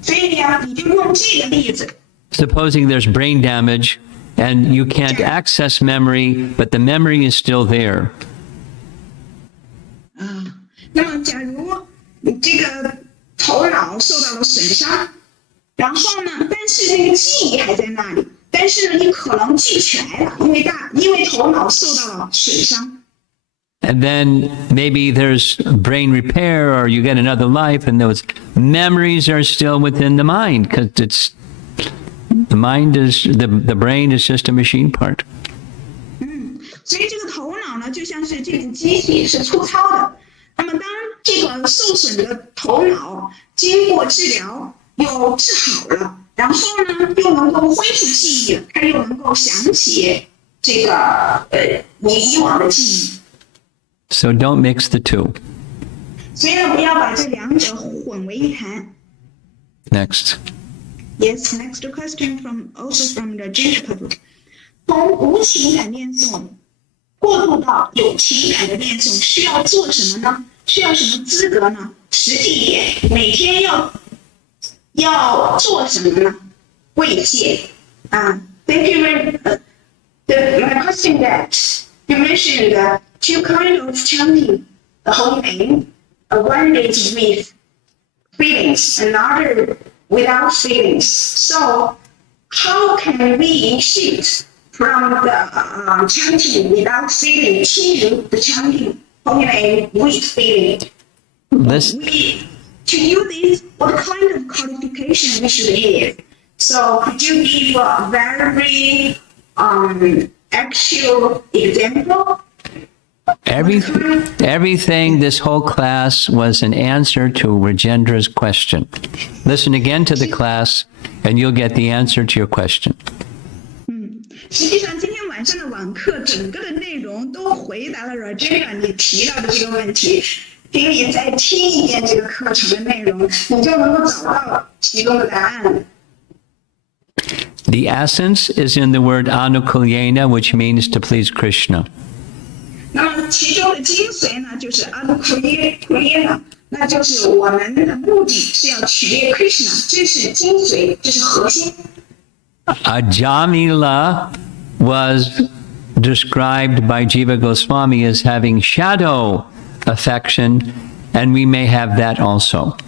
所以呢，你就用这个例子。 supposing there's brain damage and you can't access memory, but the memory is still there. 那么，假如你这个头脑受到了损伤，然后呢，但是这个记忆还在那里，但是呢，你可能记起来了，因为头脑受到了损伤。 And then maybe there's brain repair or you get another life and those memories are still within the mind because the mind is, the brain is just a machine part. 所以这个头脑呢，就像是这部机器是粗糙的。那么，当这个受损的头脑经过治疗又治好了，然后呢，又能够恢复记忆，它又能够想起这个你以往的记忆。 So don't mix the two. 所以呢，不要把这两者混为一谈。 Next. Yes, next question also from the Ginger public. 从无情感恋颂过渡到有情感的恋颂，需要做什么呢？需要什么资格呢？实际一点，每天要做什么呢？慰藉啊。Thank you very my question that you mentioned two kind of chanting the whole name. One is with feelings, another without feelings. So how can we shift from the chanting without feeling to the chanting holy name with feeling? This, To do this, what kind of qualification we should give? So could you give a very actual example? everything, this whole class was an answer to Rajendra's question. Listen again to the class and you'll get the answer to your question. 实际上，今天晚上的网课整个的内容都回答了 Rajendra 你提到的这个问题。请你再听一遍这个课程的内容，你就能够找到其中的答案了。 The essence is in the word anukulyena, which means to please Krishna. 那么其中的精髓呢，就是阿努库耶呢，那就是我们的目的是要取悦 Krishna， 这是精髓，这是核心。 Ajamila was described by Jiva Goswami as having shadow affection, and we may have that also.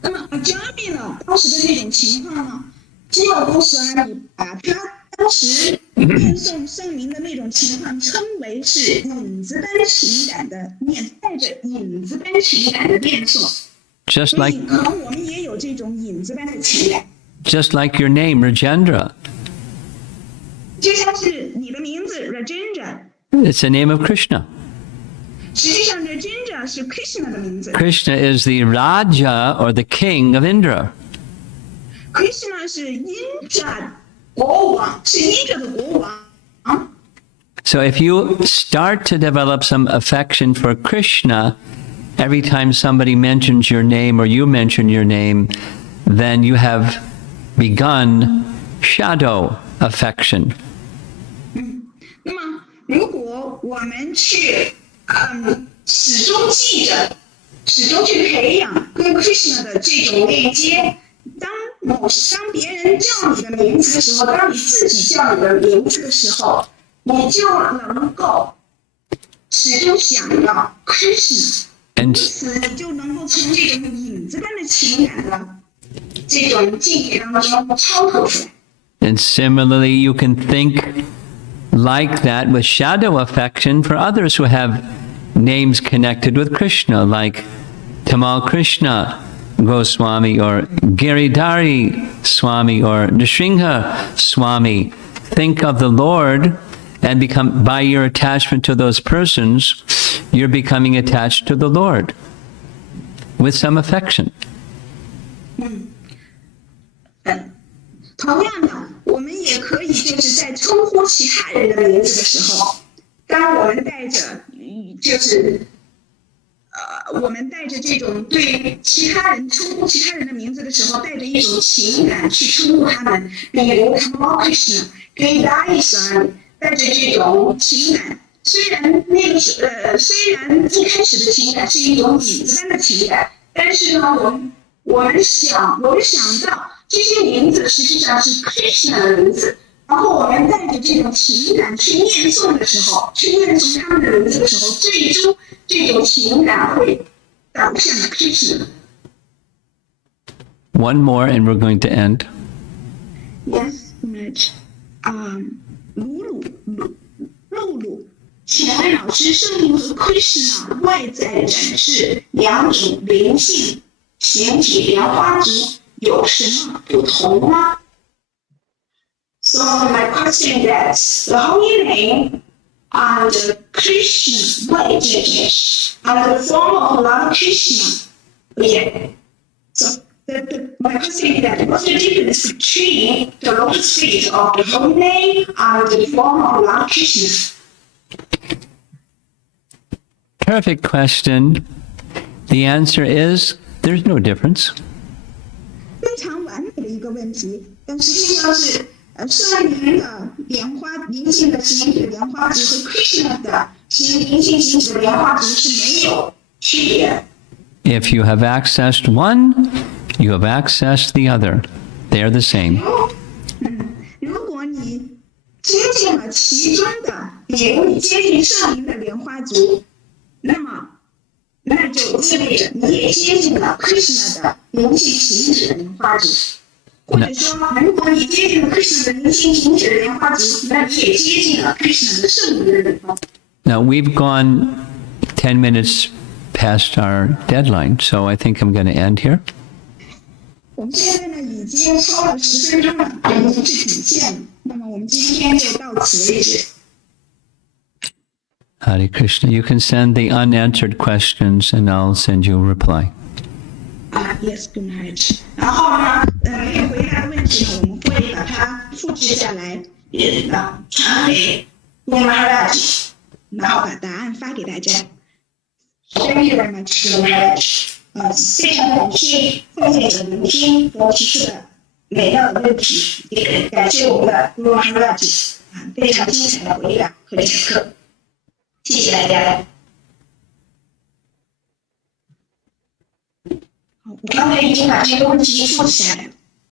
那么阿加米呢，当时的那种情况呢，基尔公司呢，把他当时念诵圣名的那种情况称为是影子般情感的念，带着影子般情感的念诵。 Just 所 like 以可能我们也有这种影子般的情感。 just like your name, Rajendra. 就像是你的名字 Rajendra， It's the name of Krishna. 实际上 Rajendra 是 Krishna 的名字。 Krishna is the Raja or the king of Indra. Krishna 是因着国王，是因着的国王。So if you start to develop some affection for Krishna, every time somebody mentions your name or you mention your name, then you have begun shadow affection. 那么，如果我们去，始终记着，始终去培养跟 Krishna 的这种链接，当别人叫你的名字的时候，当你自己叫你的名字的时候，你就能够始终想到 Krishna， 因此你就能够从这种影子般的情感的这种境界当中超脱出来。And similarly, you can think like that with shadow affection for others who have names connected with Krishna, like Tamal Krishna Goswami or Giridhari Swami or Nrsimha Swami. Think of the Lord and become, by your attachment to those persons, you're becoming attached to the Lord with some affection. 同样的，我们也可以就是在称呼其他人的名字的时候，当我们带着我们带着这种对其他人称呼其他人的名字的时候，带着一种情感去称呼他们，比如他们 Krishna 跟 Giridhari Swami， 带着这种情感。虽然一开始的情感是一种影子般的情感，但是呢，我们想到这些名字实际上是 Krishna 的名字，然后我们带着这种情感去念诵的时候，去念诵他们的名字的时候，最终这种情感会导向 Krishna。 One more and we're going to end. Yes, Raj. 露露，请问老师，圣灵和 Krishna 外在展示两种灵性形体莲花指有什么不同吗？ So my question is, the Holy Name and Krishna 外在展示 and the form of Lord Krishna. Yeah. So my question is that what's the difference between the lotus feet of the Holy Name and the form of Lord Krishna? Perfect question. The answer is there's no difference. 非常完美的一个问题，但实际上是圣灵的莲花灵性的形体莲花指和 Krishna 的灵性形体的莲花指是没有区别的。If you have accessed one, you have accessed the other. They are the same. 如果你接近了其中的，比如你接近圣灵的莲花族，那就意味着你也接近了 Krishna 的灵性形体的莲花族。或者说，如果你接近了 Krishna 的灵性形体的莲花族，那你也接近了 Krishna 的圣灵的莲花族。Now, we've gone 10 minutes past our deadline, so I think I'm going to end here. 我们现在呢已经超了10分钟了，已经是底线了。那么我们今天就到此为止。Hare Krishna. You can send the unanswered questions and I'll send you a reply. Yes, good night. 然后呢，没有回答的问题呢，我们会把它复制下来，传给 Maharaj， 然后把答案发给大家。Thank you very much, Maharaj. 非常感谢奉献者聆听和提出的美妙的问题，也感谢我们的 Maharaj 非常精彩的回答和讲课，谢谢大家。好，我刚才已经把这个问题复制下来了。